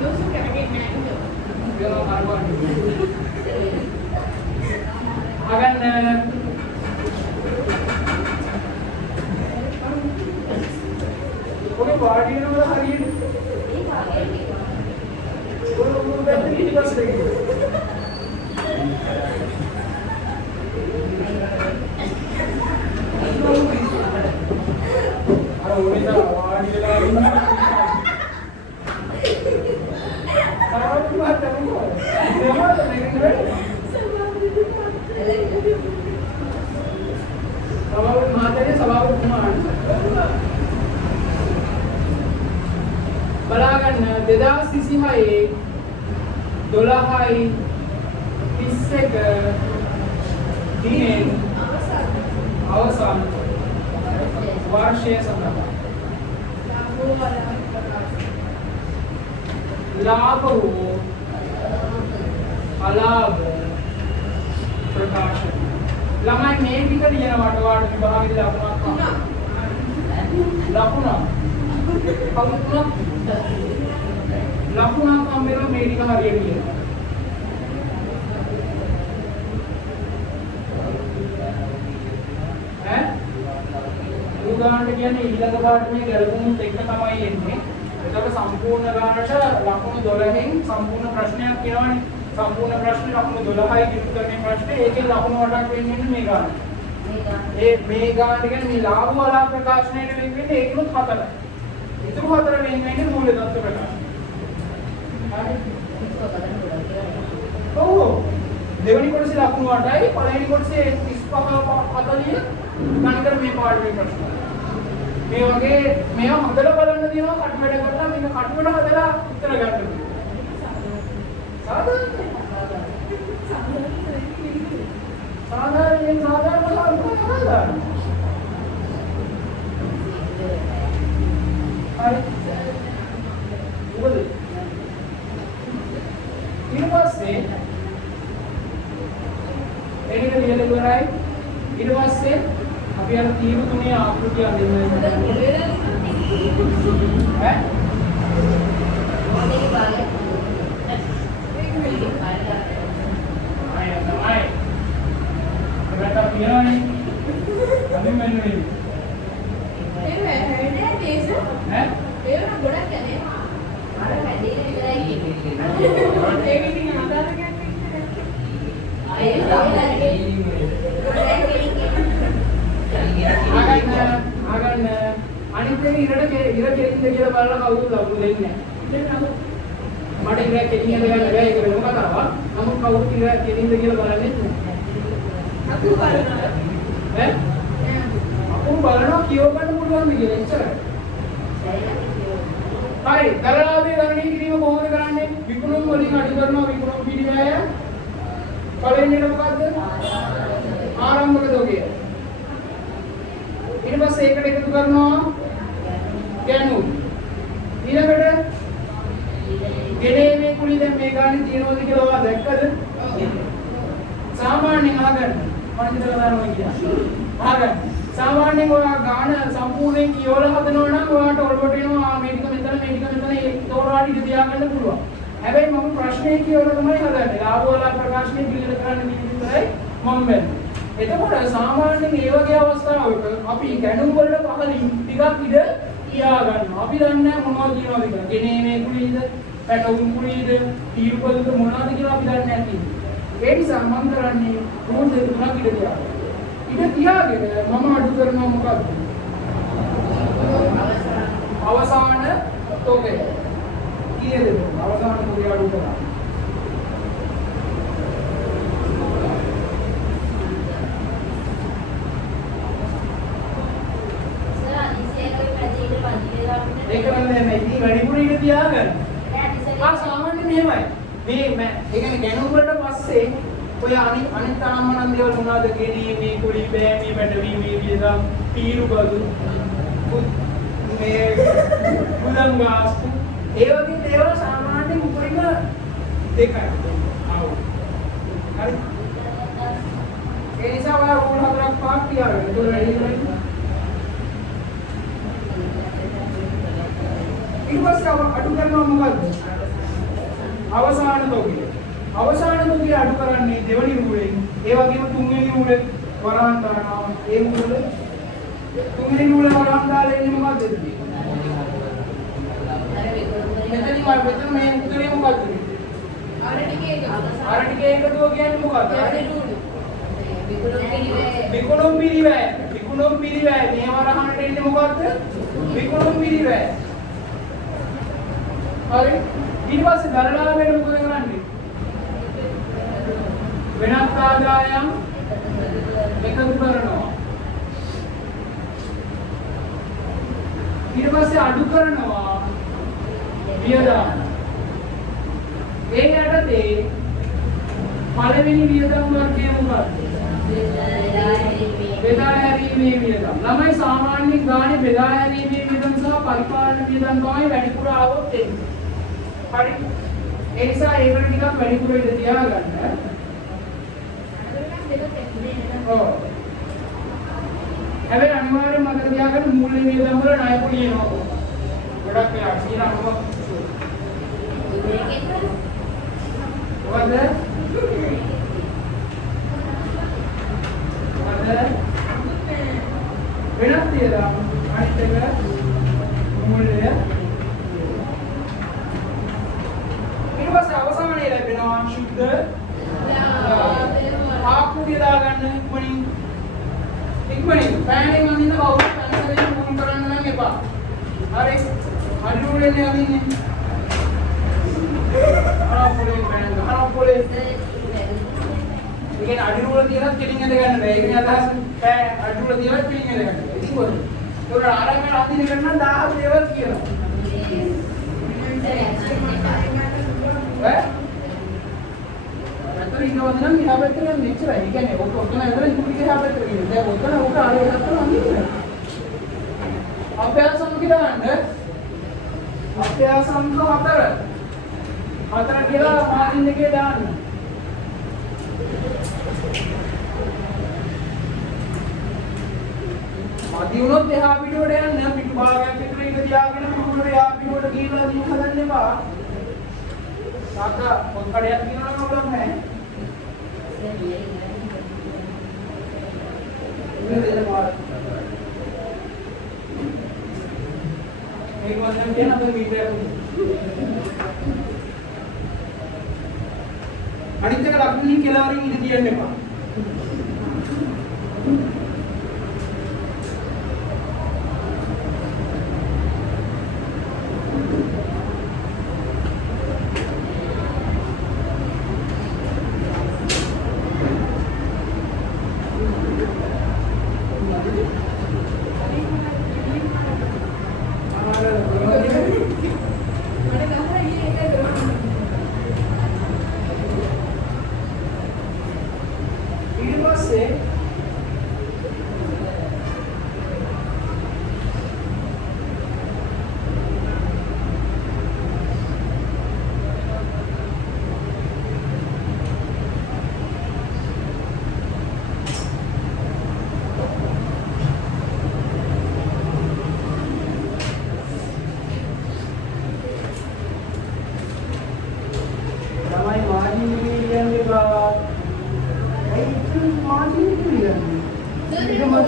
දොස් කරගෙන නැහැ. අගන්න ඔගේ වාඩි වෙනවද හරියට? ඔය උඹට ඊට පස්සේ අර ඔය වාඩි වෙලා ඉන්න බලාගන්න 2026 12යි 31 දිනෙන් අවසන් වර්ෂය සඳහා लाभ हो अलाभ प्रकाशन ළමයි මේ ටික ලියන වටවාට විභාගෙදී ලකුණක් හම්බෙනවා මේ ටික හරියට ලියනවා ඈ උදාහරණයක් කියන්නේ ඊළඟ පාඩමේ ගැලපුමුත් එක තමයි එන්නේ එතකොට සම්පූර්ණ ගානට ලකුණු 12න් සම්පූර්ණ ප්‍රශ්නයක් කියනවනේ සම්පූර්ණ ප්‍රශ්නේ ලකුණු 12යි දිනු කරන ප්‍රශ්නේ ඒකේ ලකුණු 8ක් වෙන්නේ මේ ගාන. මේ ගාන කියන්නේ මේ ලාභ වල ප්‍රකාශනයේ වෙන්නේ ඒකනොත් 4යි. ඊටු 4 වෙන්නේ මූල දත්ත ප්‍රකාශන. හරි. ඔව්. දෙවෙනි කොටසේ ලකුණු 8යි පළවෙනි කොටසේ 35 40 ගණකර මේ පාඩමේ ප්‍රශ්න. මේ වගේ මේවා හදලා බලන්න දිනවා කට් වැඩ කරලා මේක කට් වැඩ හදලා උත්තර ගන්න ඕනේ. साधारण अभी यार तीन तुमने आकृति आ देना है बेटा पिया नहीं अभी मैंने नहीं ये है देश है ये ना बड़ा क्या है हमारा खाली नहीं रहेगी एक दिन आता है क्या आए අනිත් එක ඉරට ඉර කෙලින්ද කියලා බලලා කවුරුත් ලකුණු දෙන්නේ නැහැ. මට ඉර කෙලින්ද ගන්න බැහැ ඒක වෙනම කතාවක්. නමුත් කවුරුත් ඉර කෙලින්ද කියලා බලන්නේ නැහැ. අපි බලනවා. ඈ? අපු බලනවා කියව ගන්න පුළුවන්ද කියලා එච්චරයි. හරි දරලාවේ ගණනය කිරීම කොහොමද කරන්නේ? විකුණුම් වලින් අඩු කරනවා විකුණුම් පිළිවෙය. පළවෙනි එක මොකද්ද? ආරම්භක දෝගය. ඊට පස්සේ ඒකට එකතු කරනවා ගැණුම්. ඊළඟට ගෙඩේමේ කුලී දැන් මේ ගානේ තියෙනවද කියලා ඔයා දැක්කද? සාමාන්‍යයෙන් අහගන්න. මම හිතලා දානවා කියන්නේ. අහගන්න. සාමාන්‍යයෙන් ඔයා ගාන සම්පූර්ණයෙන් කියවලා හදනවා නම් ඔයාට ඔලුවට එනවා මේ ටික මෙතන ඒ තෝරාට ඉඳ තියාගන්න පුළුවන්. හැබැයි මම ප්‍රශ්නේ කියවලා තමයි හදන්නේ. ලාභවල ප්‍රකාශනය පිළිවෙල කරන්න විදිහටයි මම වෙන්නේ. එතකොට සාමාන්‍යයෙන් මේ වගේ අවස්ථාවක අපි ගැණුම් වලට පහලින් ටිකක් ඉඳ තියා ගන්නවා. අපි දන්නේ මොනවද කියනවද කියලා. ගෙනේමේ කුලීද, පැටවුම් කුලීද, තීරුපදද මොනවද කියලා අපි දන්නේ නැති. ඒ නිසා මම කරන්නේ රූල් දෙක තුනක් ඉඳ තියාගන්න. ඉඳ තියාගෙන මම අඩු කරනවා මොකක්ද? අවසාන තෝගේ. කීයද? අවසාන තෝගේ අඩු කරනවා. ඒක නම් නෑ ඉතින් වැඩිපුර ඉඳ තියාගන්න. සාමාන්‍යයෙන් මෙහෙමයි. මේ ඒ කියන්නේ ගැණුම් වලට පස්සේ ඔය අනිත් තාමනම් දේවල් මොනවද? ගෙඩීමේ කුලී බෑමේ පැටවීමේ වියදම් පීරුබදු මේ මුලංගාස්තු ඒ වගේ දේවල් සාමාන්‍යයෙන් උපරිම දෙකයි. හරි. ඒ නිසා ඔය රූල් හතරක් පහක් තියාගන්න. ඒක වැඩි කරන්නේ. ඊට පස්සේ අඩු කරනවා මොකද්ද? අවසාන තෝගය. අවසාන තෝගය අඩු කරන්නේ දෙවනි රූලෙන්. ඒ වගේම තුන්වෙනි රූලෙ වරහන් දානවා. ඒ රූලෙ තුන්වෙනි රූලෙ වරහන් දාලා එන්නේ මොකද්ද? මෙතන මේ උත්තරේ මොකද්ද? අර ටිකේ එකතුව කියන්නේ මොකද්ද? විකුණුම් පිළිවෙය. විකුණුම් පිළිවෙය. මේ වරහනට එන්නේ මොකද්ද? විකුණුම් පිළිවෙය. හරි ඊට පස්සේ දරලාවෙට මොකද කරන්නේ? වෙනත් ආදායම් එකතු කරනවා. ඊට පස්සේ අඩු කරනවා වියදම්. ඒ යටතේ පළවෙනි වියදම් වර්ගය මොකක්ද? බෙදා හැරීමේ වියදම්. ළමයි සාමාන්‍යයෙන් ගානේ බෙදා හැරීමේ වියදම් සහ පරිපාලන වියදම් තමයි වැඩිපුර ආවොත් එන්නේ. හරි. ඒ නිසා ඒකට ටිකක් වැඩිපුර ඉඳ තියාගන්න. ඔව්. හැබැයි අනිවාර්යෙන්ම මතක තියාගන්න මූල්‍ය වියදම් වල ණය පොලි එනවා. ගොඩක් වෙලා කියනම මොකද? වෙනත් තියලා අනිත් එක මූල්‍ය ඊට පස්සේ අවසානයේ ලැබෙනවා ශුද්ධ ආකුතිය දාගන්න ඉක්මනින් පෑනේ වඳින්න කවුරුත් පැන්සලෙන් මුල් කරන්න නම් එපා. හරි අඩුවෙන්නේ අදින්නේ ආපොලේ පෑන ආපොලේ ඉතින් අඩුවල තියලා කෙලින් ඇද ගන්න බෑ. ඒකනේ අදහස. පෑ අඩුවල තියලා කෙලින් ඇද ගන්න. ඉතින් කොහොමද? ඒක ආරම්භයෙන් අදින්න ගන්න 1000 දේවල් කියනවා. අතන ඉන්නවද නම් මෙහා පැත්තට යන්න ඉච්චරයි. ඒ කියන්නේ ඔතන ඇදලා ඉතුරු ටික එහා පැත්තට ගිහින්. දැන් ඔතන උක ආලේ හත්තම අඳින්න. අභ්‍යාසම් කියලා ගන්න. අභ්‍යාසම් 4. 4 කියලා මාර්ජින් එකේ දාන්න. අදි වුණොත් එහා පිටුවට යන්න පිටු භාගයක් විතර ඉඳ තියාගෙන පිටුවට එහා පිටුවට ගිහිල්ලා දින හදන්න එපා. තාත්තා පොත් කඩයක් කියනවා නම් ඔබලක් නැහැ. මේක වන්දන කියන අපේ මීටරයක්. අනිත් එක ලකුණින් කෙලවරින් ඉඳ තියන්න එපා.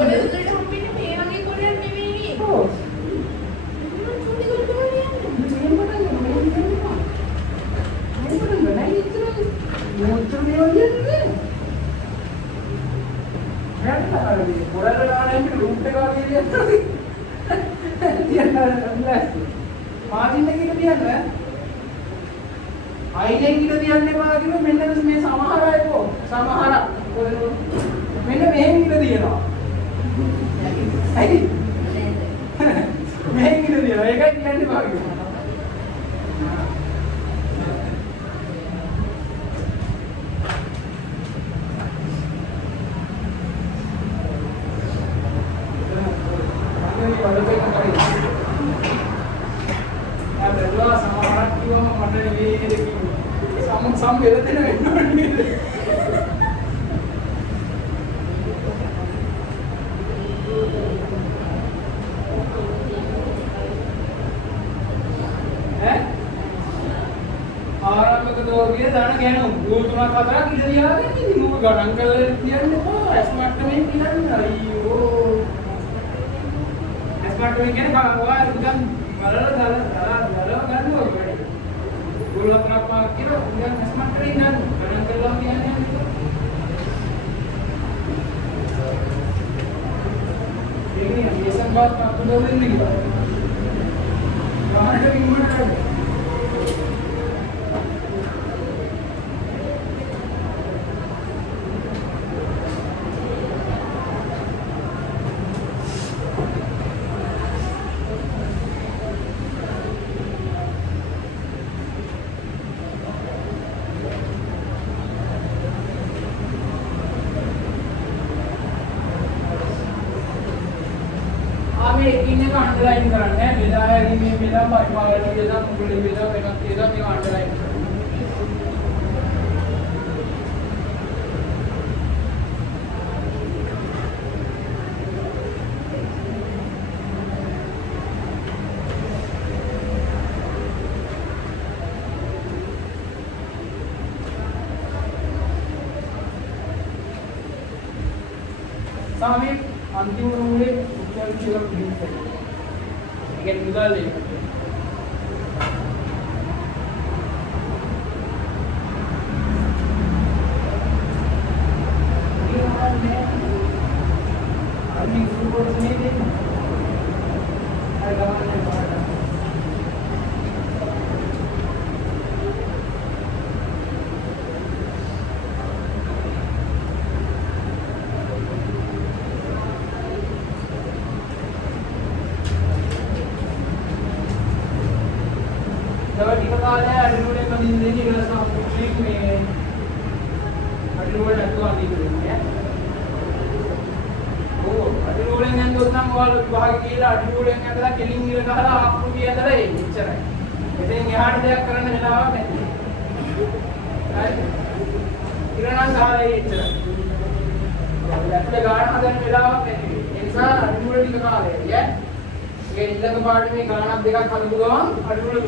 කොරේකට හම්බෙන්නේ මේ වගේ කොරයක් නෙමෙයි. ඔව්. මම චුටි කොරේ කියන්නේ. අයිලෙන් ඉඳ තියන්නේ මාදිම මෙන්න මේ සමහර අය කො සමහර මෙන්න මෙහෙන් ඉඳ තියනවා. ඇයි? මෙහෙන් ඉඳ තියනවා. ඒකයි කියන්නේ මාදිම. සම් වෙලදෙන වෙන්න ඕනේ. ආරම්භක දෝරිය දාන ගෑනු දුර 3-4ක් ඉඳ තියාගෙන ඉතින් ඌ ගණන් කරලා කියන්නේ කොහොමද ඇස් මට්ටමේ කියන්නේ අයියෝ ඇස් මට්ටමේ කියන්නේ ඔයා නිකන් බලලා ගන්නවා වැඩි ගොල්ලෝ කරපා කියලා නිකන් ඇස් මට්ටමේ ඉන්න ගණන් කරලා කියන්නේ ඒකනේ මේසන් බාත් අපුඩෝ දෙන්නේ කියලා ගානට විමුණට अंडरलाइन करना है बेदा है कि मैं बेदा पाइपवाला बेदा मुगले बेदा बेदा बेदा मैं अंडरलाइन सामने अंतिम रूले उपचार चिलक यूज करें again मुदाल ले आदमी फुटबॉल से नहीं देखना अरे गाँव में बाहर जब टिकट आ जाए अड्डूले का दिन देने का सब ठीक में अड्डूले नक्को आने के लिए वो अड्डूले ने दोस्तां वाला विभाग के लिए अड्डूले ने अंदर किलिंग ये कहा आपको भी अंदर है पिक्चर है इसे यहाँ दे करने मिला हुआ नहीं किरणा सारा ये पिक्चर अपने गाना दे मिला हुआ नहीं इंसान अड्डूले की कहा है ये इधर के पार्ट में गाना देखा खाने को अड्डूले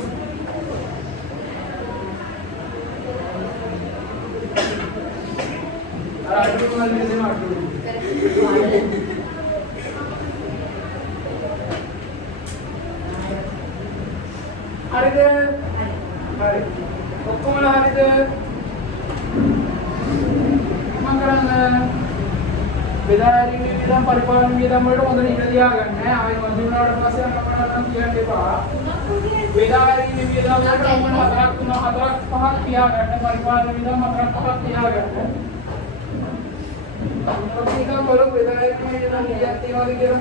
अड्डूले वाले ने मार्टू अरे अरे ඔක්කොමලා හරිද මම කරන්නේ බෙදාරීමේ වියදම් පරිපාලන වියදම් වලට හොඳ ඉඩ තියාගන්න ආයෙ මන්දිරාවට පස්සේ අපරාධම් කියන්න එපා බෙදාරීමේ වියදම් වලට මොන හතරක් තුන හතරක් පහක් තියාගන්න පරිපාලන වියදම් හතරක් පහක් තියාගන්න අපි නිකන් බලමු බෙදාරීමේ වියදම් නියත් ඒවා කියලා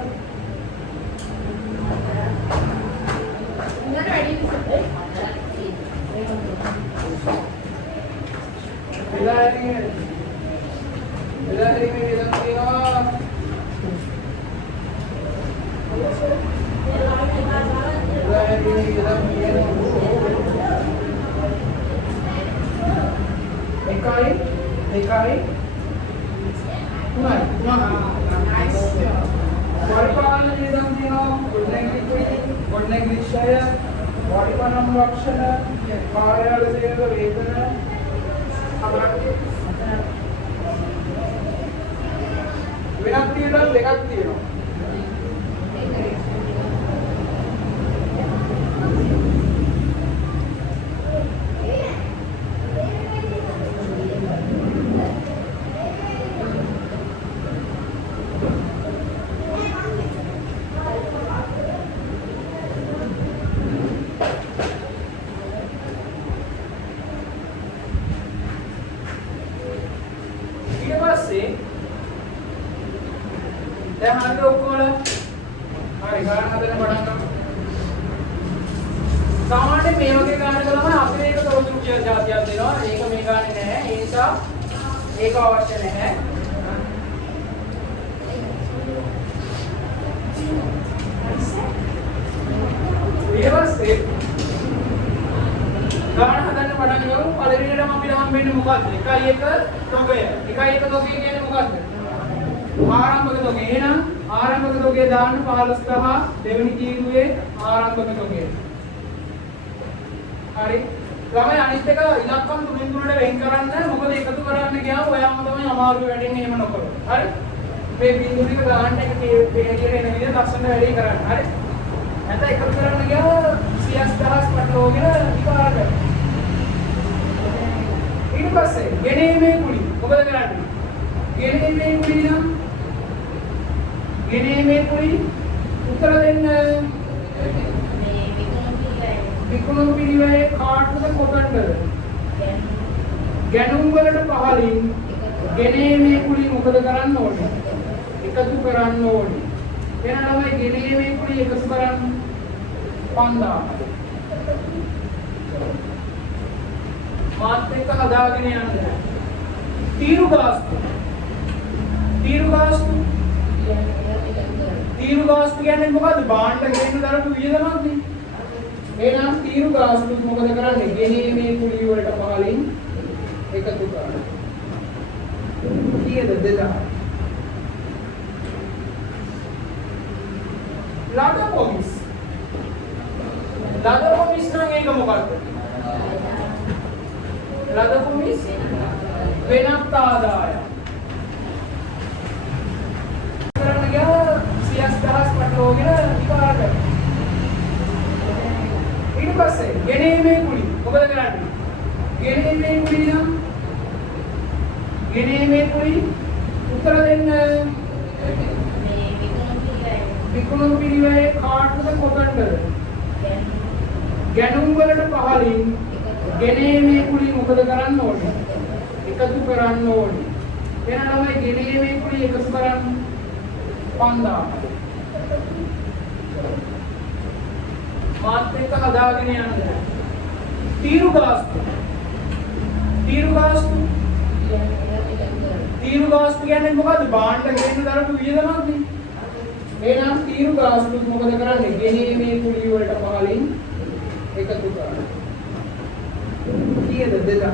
ඉන්නට වැඩි විදිහට Belaring में विदम किया Belaring में विदम किया एकाई तुम्हारे परिपालन विदम किया गुडने की विषय परिपालन रक्षण कार्यालय से वेतन වෙනත් තීරණ දෙකක් තියෙනවා. දැන් හරිද ඔක්කොම? හරි ගාන හදන්න පටන් ගමු. සාමාන්‍යයෙන් මේ වගේ ගාන කළාම අපිට ඒක තොරතුරු කියලා જાතියක් දෙනවා. ඒක මේ ගානේ නැහැ. ඒ නිසා ඒක අවශ්‍ය නැහැ. ඊට පස්සේ ගාන හදන්න පටන් ගමු. පළවෙනියටම අපිට හම්බෙන්නේ මොකද්ද? 1 1 තොගය. 1 1 තොගය කියන්නේ මොකද්ද? ආරම්භක තොගය. එහෙනම් ආරම්භක තොගය දාන්න 15000 දෙවෙනි තීරුවේ ආරම්භක තොගය. හරි. ළමයි අනිත් එක ඉලක්කම් 3 3ට වෙන් කරන්න. මොකද එකතු කරන්න ගියාම ඔයාම තමයි අමාරු වෙන්නේ එහෙම නොකරොත්. හරි. මේ බිංදු ටික ගන්න එක තේරියට එන විදිහ ලස්සන වැඩේ කරන්න. හරි. නැත්නම් එකතු කරන්න ගියාම 100,000 පටලෝගෙන විකාර කරනවා. ඊට පස්සේ ගෙනීමේ කුලි මොකද කරන්නේ? ගෙනීමේ කුලි නම් ගෙනීමේ කුලි උත්තර දෙන්න. විකුණු පිළිවෙලේ කාටද කොතනද? ගැනුම් වලට පහලින් ගෙනීමේ කුලි මොකද කරන්න ඕනේ? එකතු කරන්න ඕනේ. එහෙනම් ළමයි ගෙනීමේ කුලි එකතු කරන්න 5000. මාත් එක්ක හදාගෙන යන්න. තීරු ගාස්තු. තීරු ගාස්තු කියන්නේ මොකද්ද? භාණ්ඩ ගෙන්න දරපු වියදමක් නේ. එහෙනම් තීරු ගාස්තු මොකද කරන්නේ? ගෙනීමේ කුලි වලට පහලින් එකතු කරන්න. කීයද? 2000. ලද කොමිස්. ලද කොමිස් නම් ඒක මොකද්ද? ලද කොමිස් වෙනත් ආදායම්. කරන්න ගියා 100,000 පටලෝගෙන විකාර කරනවා. ඊට පස්සේ ගෙනීමේ කුලි මොකද කරන්නේ? ගෙනීමේ කුලි නම් ගෙනීමේ කුලි උත්තර දෙන්න. විකුණු පිළිවෙලේ කාටද කොතනද? ගැනුම් වලට පහලින් ගෙනීමේ කුලි මොකද කරන්න ඕනේ? එකතු කරන්න ඕනේ. එහෙනම් ළමයි ගෙනීමේ කුලි එකතු කරන්න 5000. මාත් එක්ක හදාගෙන යන්න. තීරු ගාස්තු. තීරු ගාස්තු කියන්නේ මොකද්ද? භාණ්ඩ ගෙන්න දරපු වියදමක් නේ. එහෙනම් තීරු ගාස්තු මොකද කරන්නේ? ගෙනීමේ කුලි වලට පහලින් එකතු කරන්න. කීයද? 2000.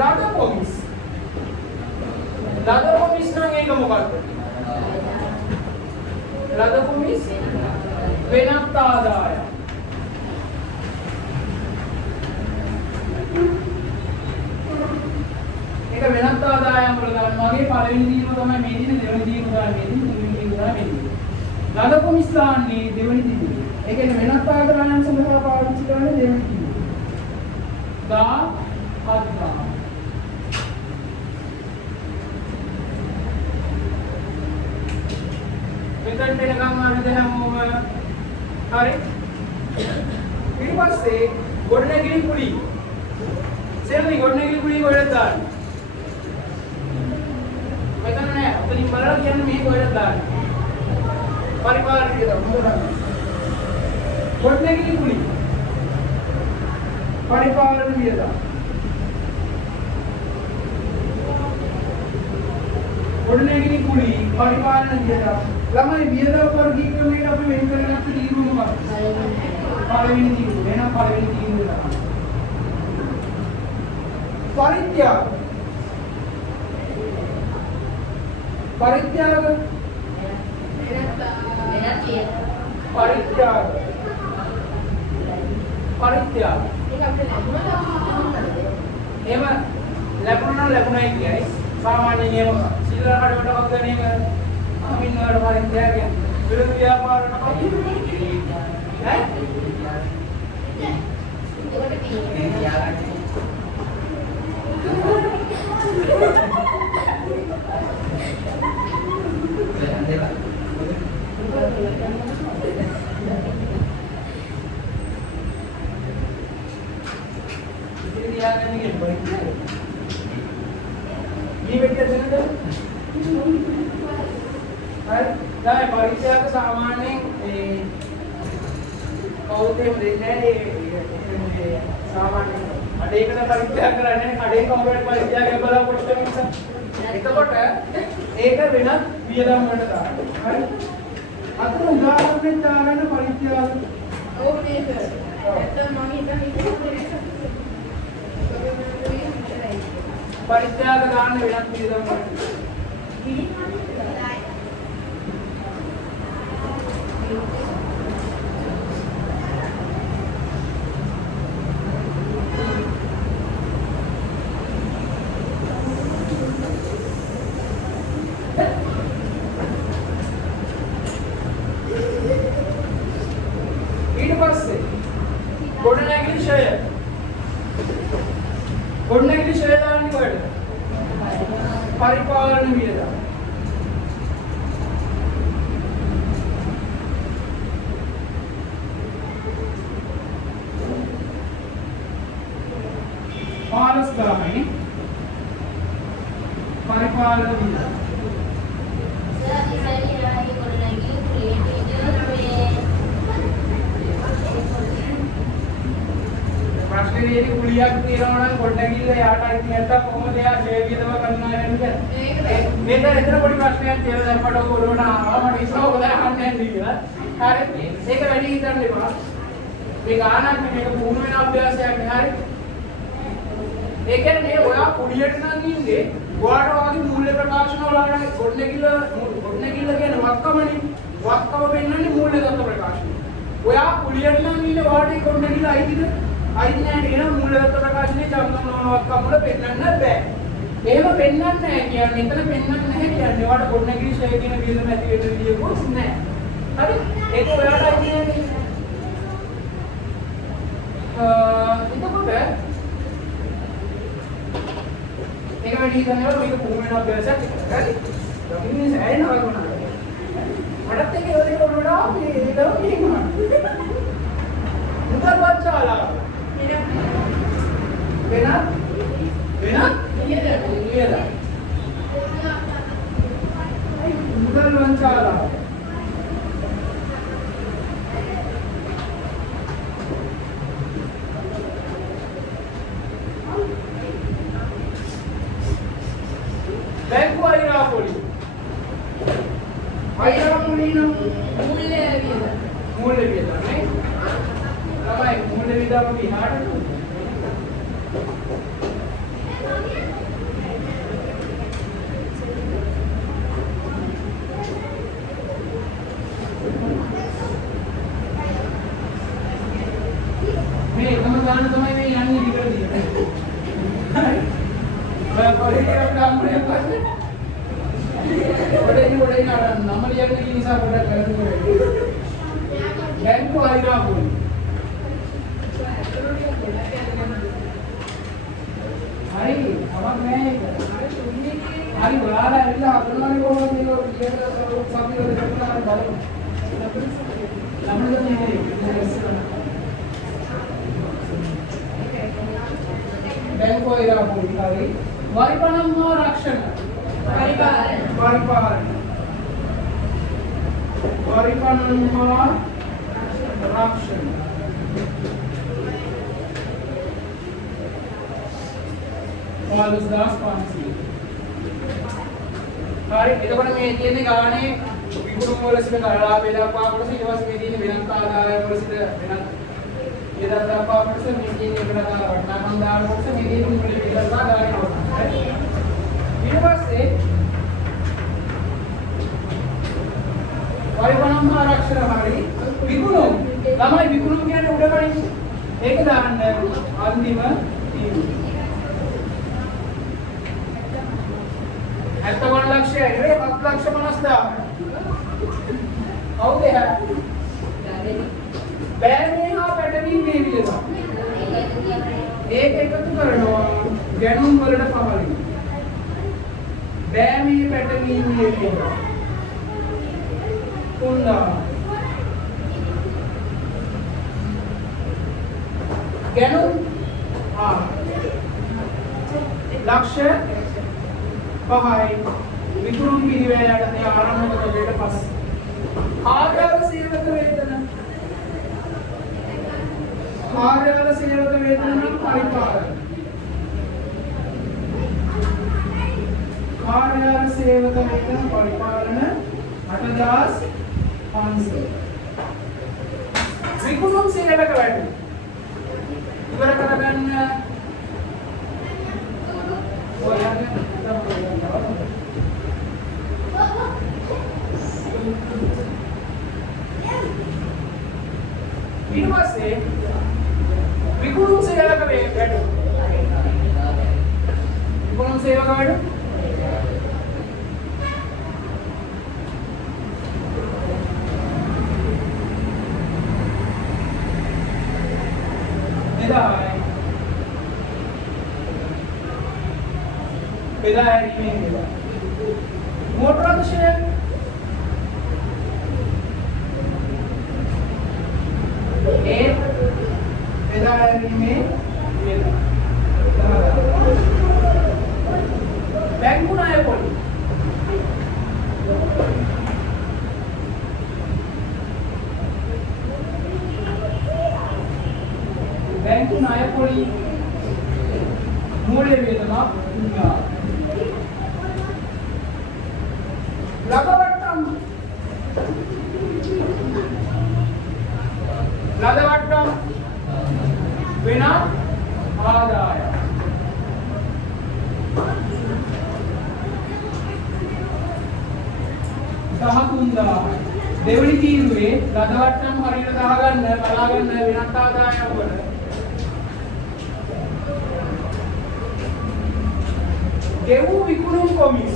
ලද කොමිස්. ලද කොමිස් නම් ඒක මොකක්ද? ලද කොමිස් වෙනත් ආදායම්. ඒක වෙනත් ආදායම් වල ගන්නවාගේ පළවෙනි දීම තමයි මේ දින, දෙවෙනි දීම තමයි මේ දින, තුන්වෙනි දීම තමයි මේ දින. ලද කොමිස් දාන්නේ දෙවෙනි දීම. ඒ කියන්නේ වෙනත් ආදායම් සඳහා පාවිච්චි කරන්නේ දෙවෙනි දීම. 10,000. මෙතන එනකම් ආනද හැමෝම හරි. ඊට පස්සේ ගොඩනැගිලි කුලි. සෙල්ලි ගොඩනැගිලි කුලි කොහෙද දාන්නේ? මෙතන නෑ. ඔතනින් බලලා කියන්නේ මේ කොහෙද දාන්නේ? පරිපාලනය දා. ගොඩනැගිලි කුලි. පරිපාලන වියදම්. ගොඩනැගිලි කුලි පරිපාලන වියදම්. ළමයි වියදම් වර්ගීකරණයට අපි වෙන් කරගත්ත තීරුව මොකක්ද? පළවෙනි තීරුව. එහෙනම් පළවෙනි තීරුව තමයි. පරිත්‍යාග. පරිත්‍යාග. පරිත්‍යාග. පරිත්‍යාග. එහෙම ලැබුණා නම් ලැබුණයි කියයි. සාමාන්‍ය නියම සීල කඩකට වගේ නියම අමින් වල පරිත්‍යාගය. විරුද්ධ ව්‍යාපාරකට ඈ? දැන් පරීක්ෂාවක සාමාන්‍යයෙන් ඒ කවුරුත් දෙන්නේ මේ සාමාන්‍යයෙන් අඩේකට පරීක්ෂා කරන්නේ කඩේ කවුරුත් පරීක්ෂා කරලා පොස්ට් නිසා. එතකොට ඒක වෙනත් වියදම් වලට දානවා. හරි? අතන උදාහරණයක් දාගන්න පරීක්ෂාව. ඔව් නේද? නැත්නම් මම හිතන්නේ පරීක්ෂාවක දාන්න වෙනත් වියදම් වලට. ඊට පස්සේ ගොඩනැගිලි ෂය දාන්නේ කොහෙද? පරිපාලන වියදම්. පාරස් ගාමේ පරිපාලන වියදම්. ප්‍රශ්නේ කුලියක් තියනවා නම් ගොඩනැගිල්ල යාට අයිති නැත්තම් කොහොමද එයා ෂේ වියදම කරනවා කියන්නේ? මේක එතන පොඩි ප්‍රශ්නයක් කියලා දැම්මට ඔයගොල්ලෝට ආවා මට ඉස්සරහ ඔබලා අහන්නේ නැහැ කියලා. හරි. ඒක වැඩි හිතන්න එපා. මේ ගානක් මේක පුහුණු වෙන අභ්‍යාසයක් නේ. හරි. ඒ කියන්නේ ඔයා කුලියට නම් ඉන්නේ ඔයාට වගේ මූල්‍ය ප්‍රකාශන වල ගොඩනැගිල්ල කියන්නේ වක්කමනේ. වක්කම වෙන්නන්නේ මූල්‍ය දත්ත ප්‍රකාශන. ඔයා කුලියට නම් ඉන්නේ ඔයාට ගොඩනැගිල්ල අයිතිද? අයිති නැහැ කියන මූලගත ප්‍රකාශනයේ ජංගමනවක්කම් වල පෙන්වන්න බෑ. එහෙම පෙන්වන්නේ නැහැ කියන්නේ එතන පෙන්වන්නේ නැහැ කියන්නේ. ඔයාලට ගොඩනැගිලි ෂේ කියන විදිහම ඇති වෙන විදියකුත් නැහැ. හරි? ඒක ඔයාලට අයිති නැහැ. එතකොට ඒක වැඩි හිතනවා මේක පුහුණු වෙන අභ්‍යාසයක්. හරි? ඉන්නේ සෑහෙනවා වුණා. මටත් ඒක ඒකේ වුණා අපි ඒක කියනවා. මුදල් වංචාලාව වෙනත් මුදල් වංචාලාව බැංකු අයිරාපොලි අයිරාපොලින මූල්‍ය වියදම් නේ තමයි මූල්‍ය වියදම් විහාරට මේ එකම ගාන තමයි මේ යන්නේ විතර දිගට. හරි. ඔය කොහේ අපිට අම්මනේ පස්සේ. ඔඩේ නම ලියන්න නිසා පොඩ්ඩක් කරලා බැංකු අයිරාපොලි. හරි, අවක් නෑ ඒක. හරි, ඔයාලා ඇවිල්ලා අඳුනන්නේ කොහොමද මේක විදියට සම්පූර්ණ කරලා බලමු. ළමයි නෙමෙයි. බැංකු අයිරාපොලි හරි. වරිපණම් හා රක්ෂණ. පරිපාලන. වරිපණම් හා රක්ෂණ. $5,500. හරි එතකොට මේ තියෙන්නේ ගානේ විකුණුම් වල සිට ලාභය දක්වා කොටස ඊට පස්සේ මේ තියෙන්නේ වෙනත් ආදායම් වල සිට වෙනත් ඊට දක්වා කොටස මේ තියෙන්නේ එකට වටනකම් දාන කොටස මේ තියෙන්නේ මුලින් ඊට දක්වා දාන කොටස. ඊට පස්සේ පරිපණම් ආරක්ෂණ හරි විකුණුම් ළමයි විකුණුම් කියන්නේ උඩ කලින් ඒක දාන්න අන්තිම තීන්දුව. 71 ලක්ෂයයි නේ 7,50,000. හවුද එහා? බෑමේ හා පැටවීම මේ විදිහට. ඒක එකතු කරනවා ගැණුම් වලට පමණයි. බෑමේ පැටවීම මේ විදිහට. 3,000. ගැණුම් ලක්ෂ 5යි විකුණුම් පිළිවෙල යටතේ ආරම්භක තොගයට පස්සේ කාර්යාල සේවක වේතන කාර්යාල සේවක වේතන නම් පරිපාලන කාර්යාල සේවක වේතන පරිපාලන 8,500 විකුණුම් සේවක වැඩි ඉවර කරගන්න ඊපස්සේ විකුණුම් සේවක වැඩ විකුණුම් සේවක වැඩ बेदा है रीमेन बेदा मोटर अक्षय एक बेदा है रीमेन बेदा बैंकु ना है कोई बैंकु ना है कोई मूल्य वेदना लदवट्टम विना आदाय දහතුන්දා දෙවනි තීරුවේ ලදවට්ටම් හරියට දාගන්න බලාගන්න වෙනත් ආදායම් වල ගෙවූ විකුණුම් කොමිස්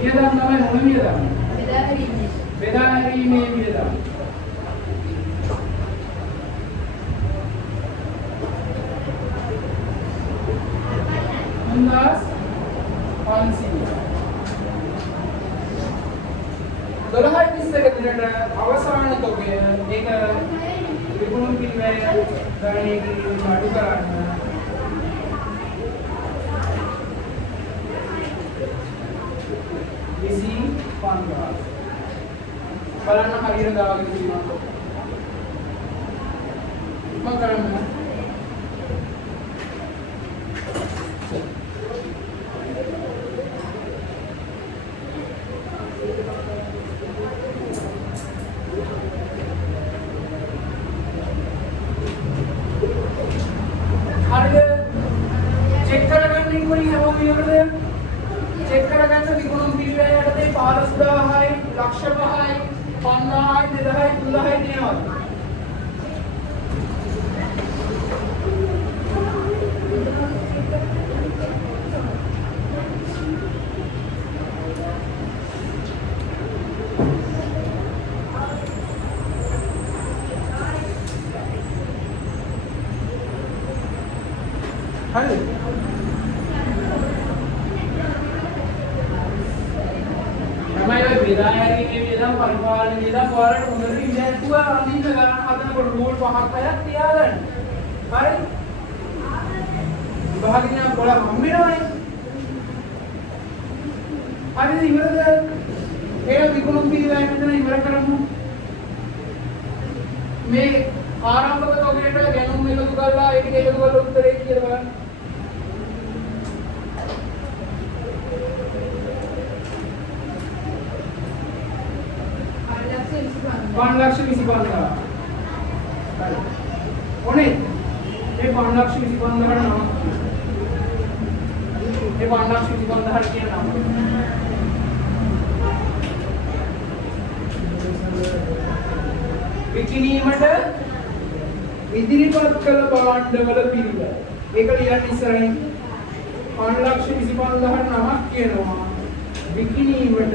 වියදම් තමයි මොන වියදම් බෙදා හැරීමේ වියදම් Undas 500 12 දිනට අවසාන තොගය ඒක විකුණුම් පිළිවෙල ගණනය කිරීම අඩු කරන්න බලන්න හරියට දාගෙන තියෙනවා මම කරන්නේ चेक කරගන්න ඉක්මනින් හැමෝම ඉවරද චෙක් කරගන්න විකුණුම් පිළිවෙල යටතේ 15000යි ලක්ෂ 5යි 5000යි 2000යි 3000යි තියෙනවා හරි बेदा है कि बेदा परिपालन बेदा फॉरवर्ड उंगली में पूरा आदमी में गाना आता है रूल वहां का है तैयार है भाई विभागीय बोला मम्मी ना है अरे इवरद ಏನ ವಿಗುಣಂ ಬಿರಿವಾಯ ಅಂತ ಇವರ ಕರಮು මේ ආරම්භක තොගයට ගැනුම් එකතු කරලා ඒක එකතු කරලා උත්තරේ කියලා බලන්න 5,25,000 ඕනේ මේ 5,25,000 නම මේ 5,25,000 කියන නම විකිණීමට ඉදිරිපත් කළ භාණ්ඩවල පිළිවෙල ඒක ලියන්න ඉස්සරහින් 5,25,000 නමක් කියනවා විකිණීමට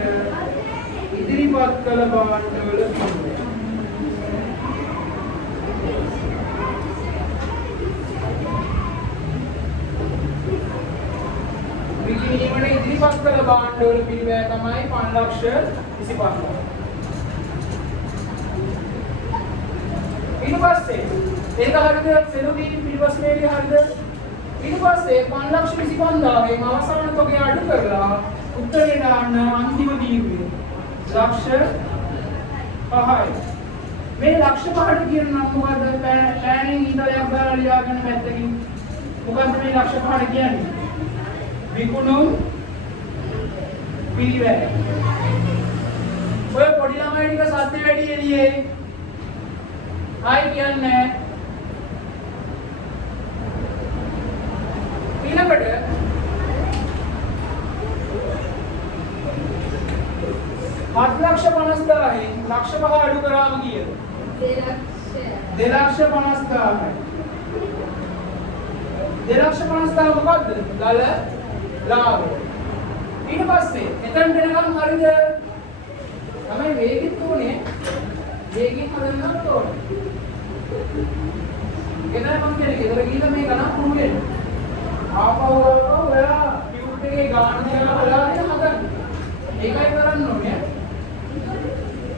ඉදිරිපත් කළ භාණ්ඩවල පිළිවෙල. විකිණීමට ඉදිරිපත් කළ භාණ්ඩවල පිළිවෙල තමයි 5,25,000. ඊට පස්සේ ඒක හරියද සෙනුදී පිළිපස්මේදී හරියද ඊට පස්සේ 5,25,000න් අවසාන තොගය අඩු කරලා උත්තරේ දාන්න අන්තිම දීර්ඝය ලක්ෂ 5යි මේ ලක්ෂ 5ට කියන නම් මොකද්ද ප්ලෑනින් ඉඳලා දාලා ලියාගෙන පැත්තකින් මොකද්ද මේ ලක්ෂ 5ට කියන්නේ විකුණුම් පිළිවෙල ඔය පොඩි ළමයි ටික සත්‍ය වැඩි එළියේ ආයි කියන්නේ ඊළඟට 7,50,000න් ලක්ෂ 5 අඩු කරාම කීයද 2,50,000යි 2,50,000 මොකද්ද දල ලාභය ඊට පස්සේ එතනට එනකම් හරියද තමයි වේගෙත් උනේ වේගෙන් හදන්නත් ඕනේ එතන මම කියන්නේ ගෙදර ගිහලා මේ ගණන් පුරු වෙන්න ආපහු ඔයා ටියුබ් එකේ ගාන දිහා බලාගෙන හදන්න ඒකයි කරන්න ඕනේ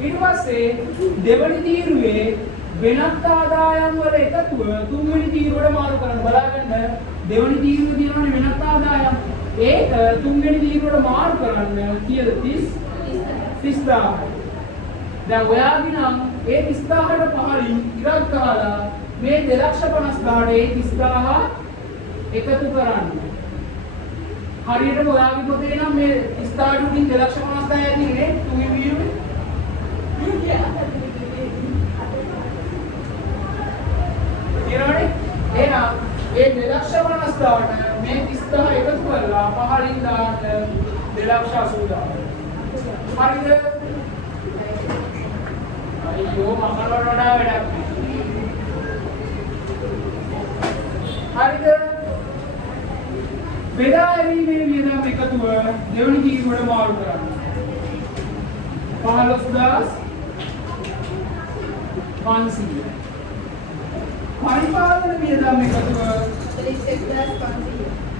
ඊට පස්සේ දෙවනි තීරුවේ වෙනත් ආදායම් වල එකතුව තුන්වෙනි තීරුවට මාරු කරන්න බලාගන්න දෙවනි තීරුවේ තියෙනවනේ වෙනත් ආදායම් ඒක තුන්වෙනි තීරුවට මාරු කරන්න කීයද 30,000 දැන් ඔයාගේ නම් ඒ 30,000ට පහලින් ඉරක් ගහලා මේ 2,50,000ට ඒ 30,000 එකතු කරන්න හරියටම ඔයාගේ පොතේ නම් මේ 30,000 උඩින් 2,50,000 ඇතිනේ තුන්වෙනි තීරුවේ ඊළඟට එහෙනම් ඒ 2,50,000ට මේ 30,000 එකතු කරලා පහලින් දාන්න 2,80,000 හරිද අයියෝ මම වඩා වැඩක් හරිද බෙදා ඇරීමේ වියදම් එකතුව දෙවනි තීරුවට මාරු කරන්න 15,500 පරිපාලන වියදම් එකතුව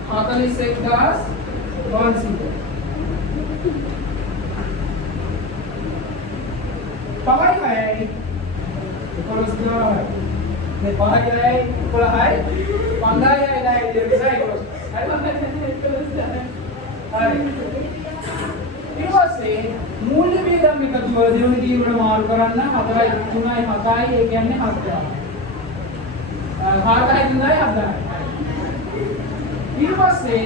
41,500 පහයි හයයි 11,000යි මේ පහයි හයයි 11යි 5යි හයයි දෙවිසයි 11 හරි ඊට පස්සේ මූල්‍ය වියදම් එකතුව දෙවනි තීරුවට මාරු කරන්න 4යි 3යි 7යි ඒ කියන්නේ 7යි 7යි 3යි 7යි ඊට පස්සේ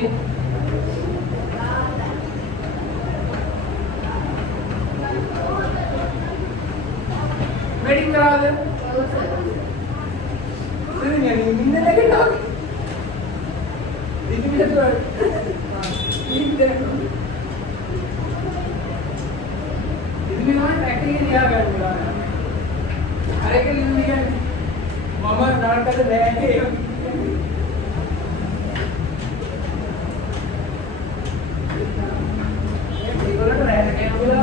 वेडिंग करा दे नहीं नहीं मिलने लगे ना इतनी भी तो ठीक दे इतनी ना एक्टिंग किया गया पूरा अरे के लिए क्या मामा नार का ले ये बोला तो रह गया बोला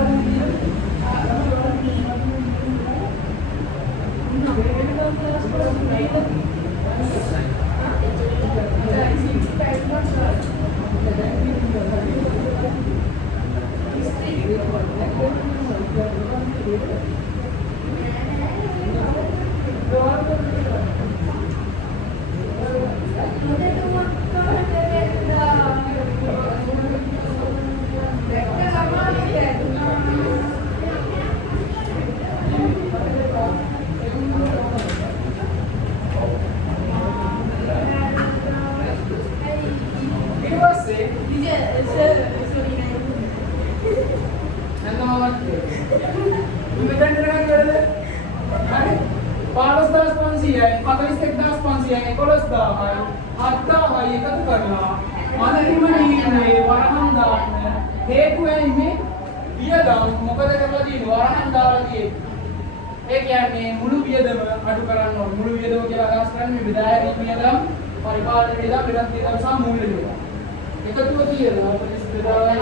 එකතුව කියලා අපිට ස්පෙදාවයි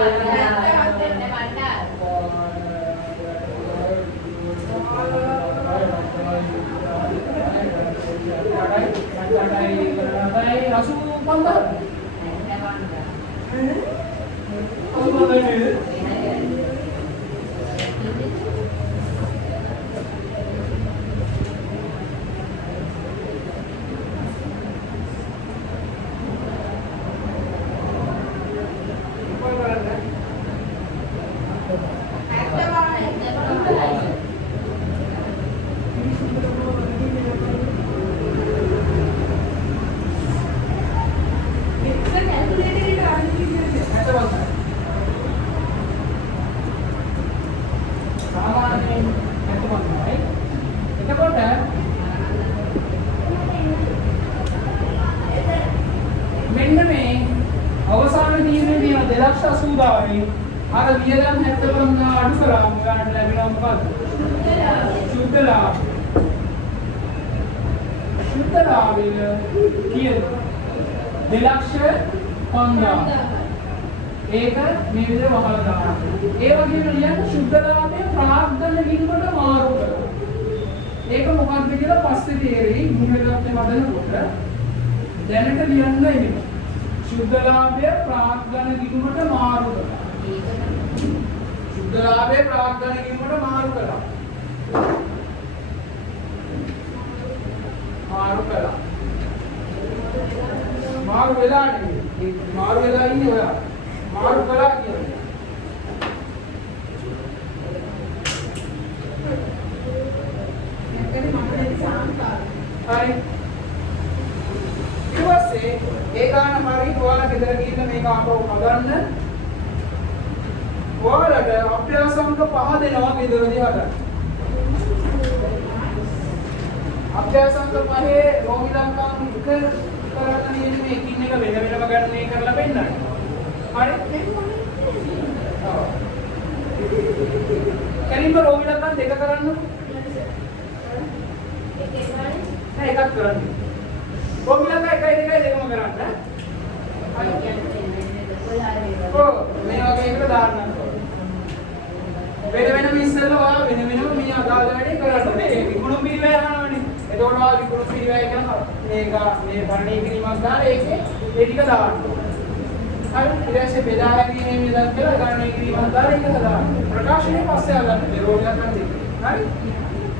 මෙන්න මේ අවසාන තීරණය තියෙන 2,80,000යි අර වියදම් 75 අඩු කරාම ඔයාලට ලැබෙනවා මොකද්ද? සුද්ධ ලාභ. සුද්ධ ලාභය කීයද? 2,05,000. ඒක මේ විදිහට වහලා දානවා. ඒ වගේම ලියන්න සුද්ධ ලාභය ප්‍රාග්ධන ලින්කට මාරු කරනවා. ඒක මොකක්ද කියලා පස්සේ තේරෙයි මුලට වදනකොට. දැනට ලියන්න එන්නේ. සුද්ධ ලාභය ප්‍රාග්ධන ලින්කට මාරු කරනවා. සුද්ධ ලාභය ප්‍රාග්ධන ලින්කට මාරු කරනවා. මාරු කළා. මාරු වෙලා නෙවෙයි. මාරු වෙලා ඉන්නේ ඔයා. මාරු කළා කියන්නේ. හරි. ඊට පස්සේ ඒ ගාන හරි ඔයාලා ගෙදර ගිහින් මේක අපව හදන්න. ඔයාලට අභ්‍යාසංක 5 දෙනවා ගෙදරදී හදන්න. අභ්‍යාසංක 5 රෝගිලංකම් 1 කරන්න තියෙන මේකින් එක වෙන වෙනම ගණනය කරලා පෙන්නන්න. හරි? ඔව්. කලින්ම රෝගිලංකම් 2 කරන්න. නෑ එකක් කරන්න. රෝගිලංකම් 1 2 දෙකම කරන්න. හරි කියන්නේ ඔව් මේ වගේ එකට දාන්න ඕනේ. වෙන වෙනම ඉස්සෙල්ලා ඔයා වෙන වෙනම මේ අදාළ වැඩේ කරන්න ඕනේ. විකුණු පිළිවෙල යනවනේ. එතකොට ඔයා විකුණු පිළිවෙල කියලා මේක මේ ගණනය කිරීමක් දාලා ඒකේ ඒ ටික දාන්න ඕනේ. හරි ඊට පස්සේ බෙදා හැරීමේ විදිහට කියලා ගණනය කිරීමක් දාලා ඒක දාන්න. ප්‍රකාශනයේ පස්සේ අල්ලන්න රෝගිලංකම් දෙක. හරි?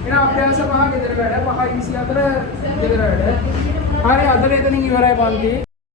එහෙනම් අභ්‍යාස 5 ගෙදර වැඩ 5 24 ගෙදර වැඩ. හරි අද එතනින් ඉවරයි පන්ති.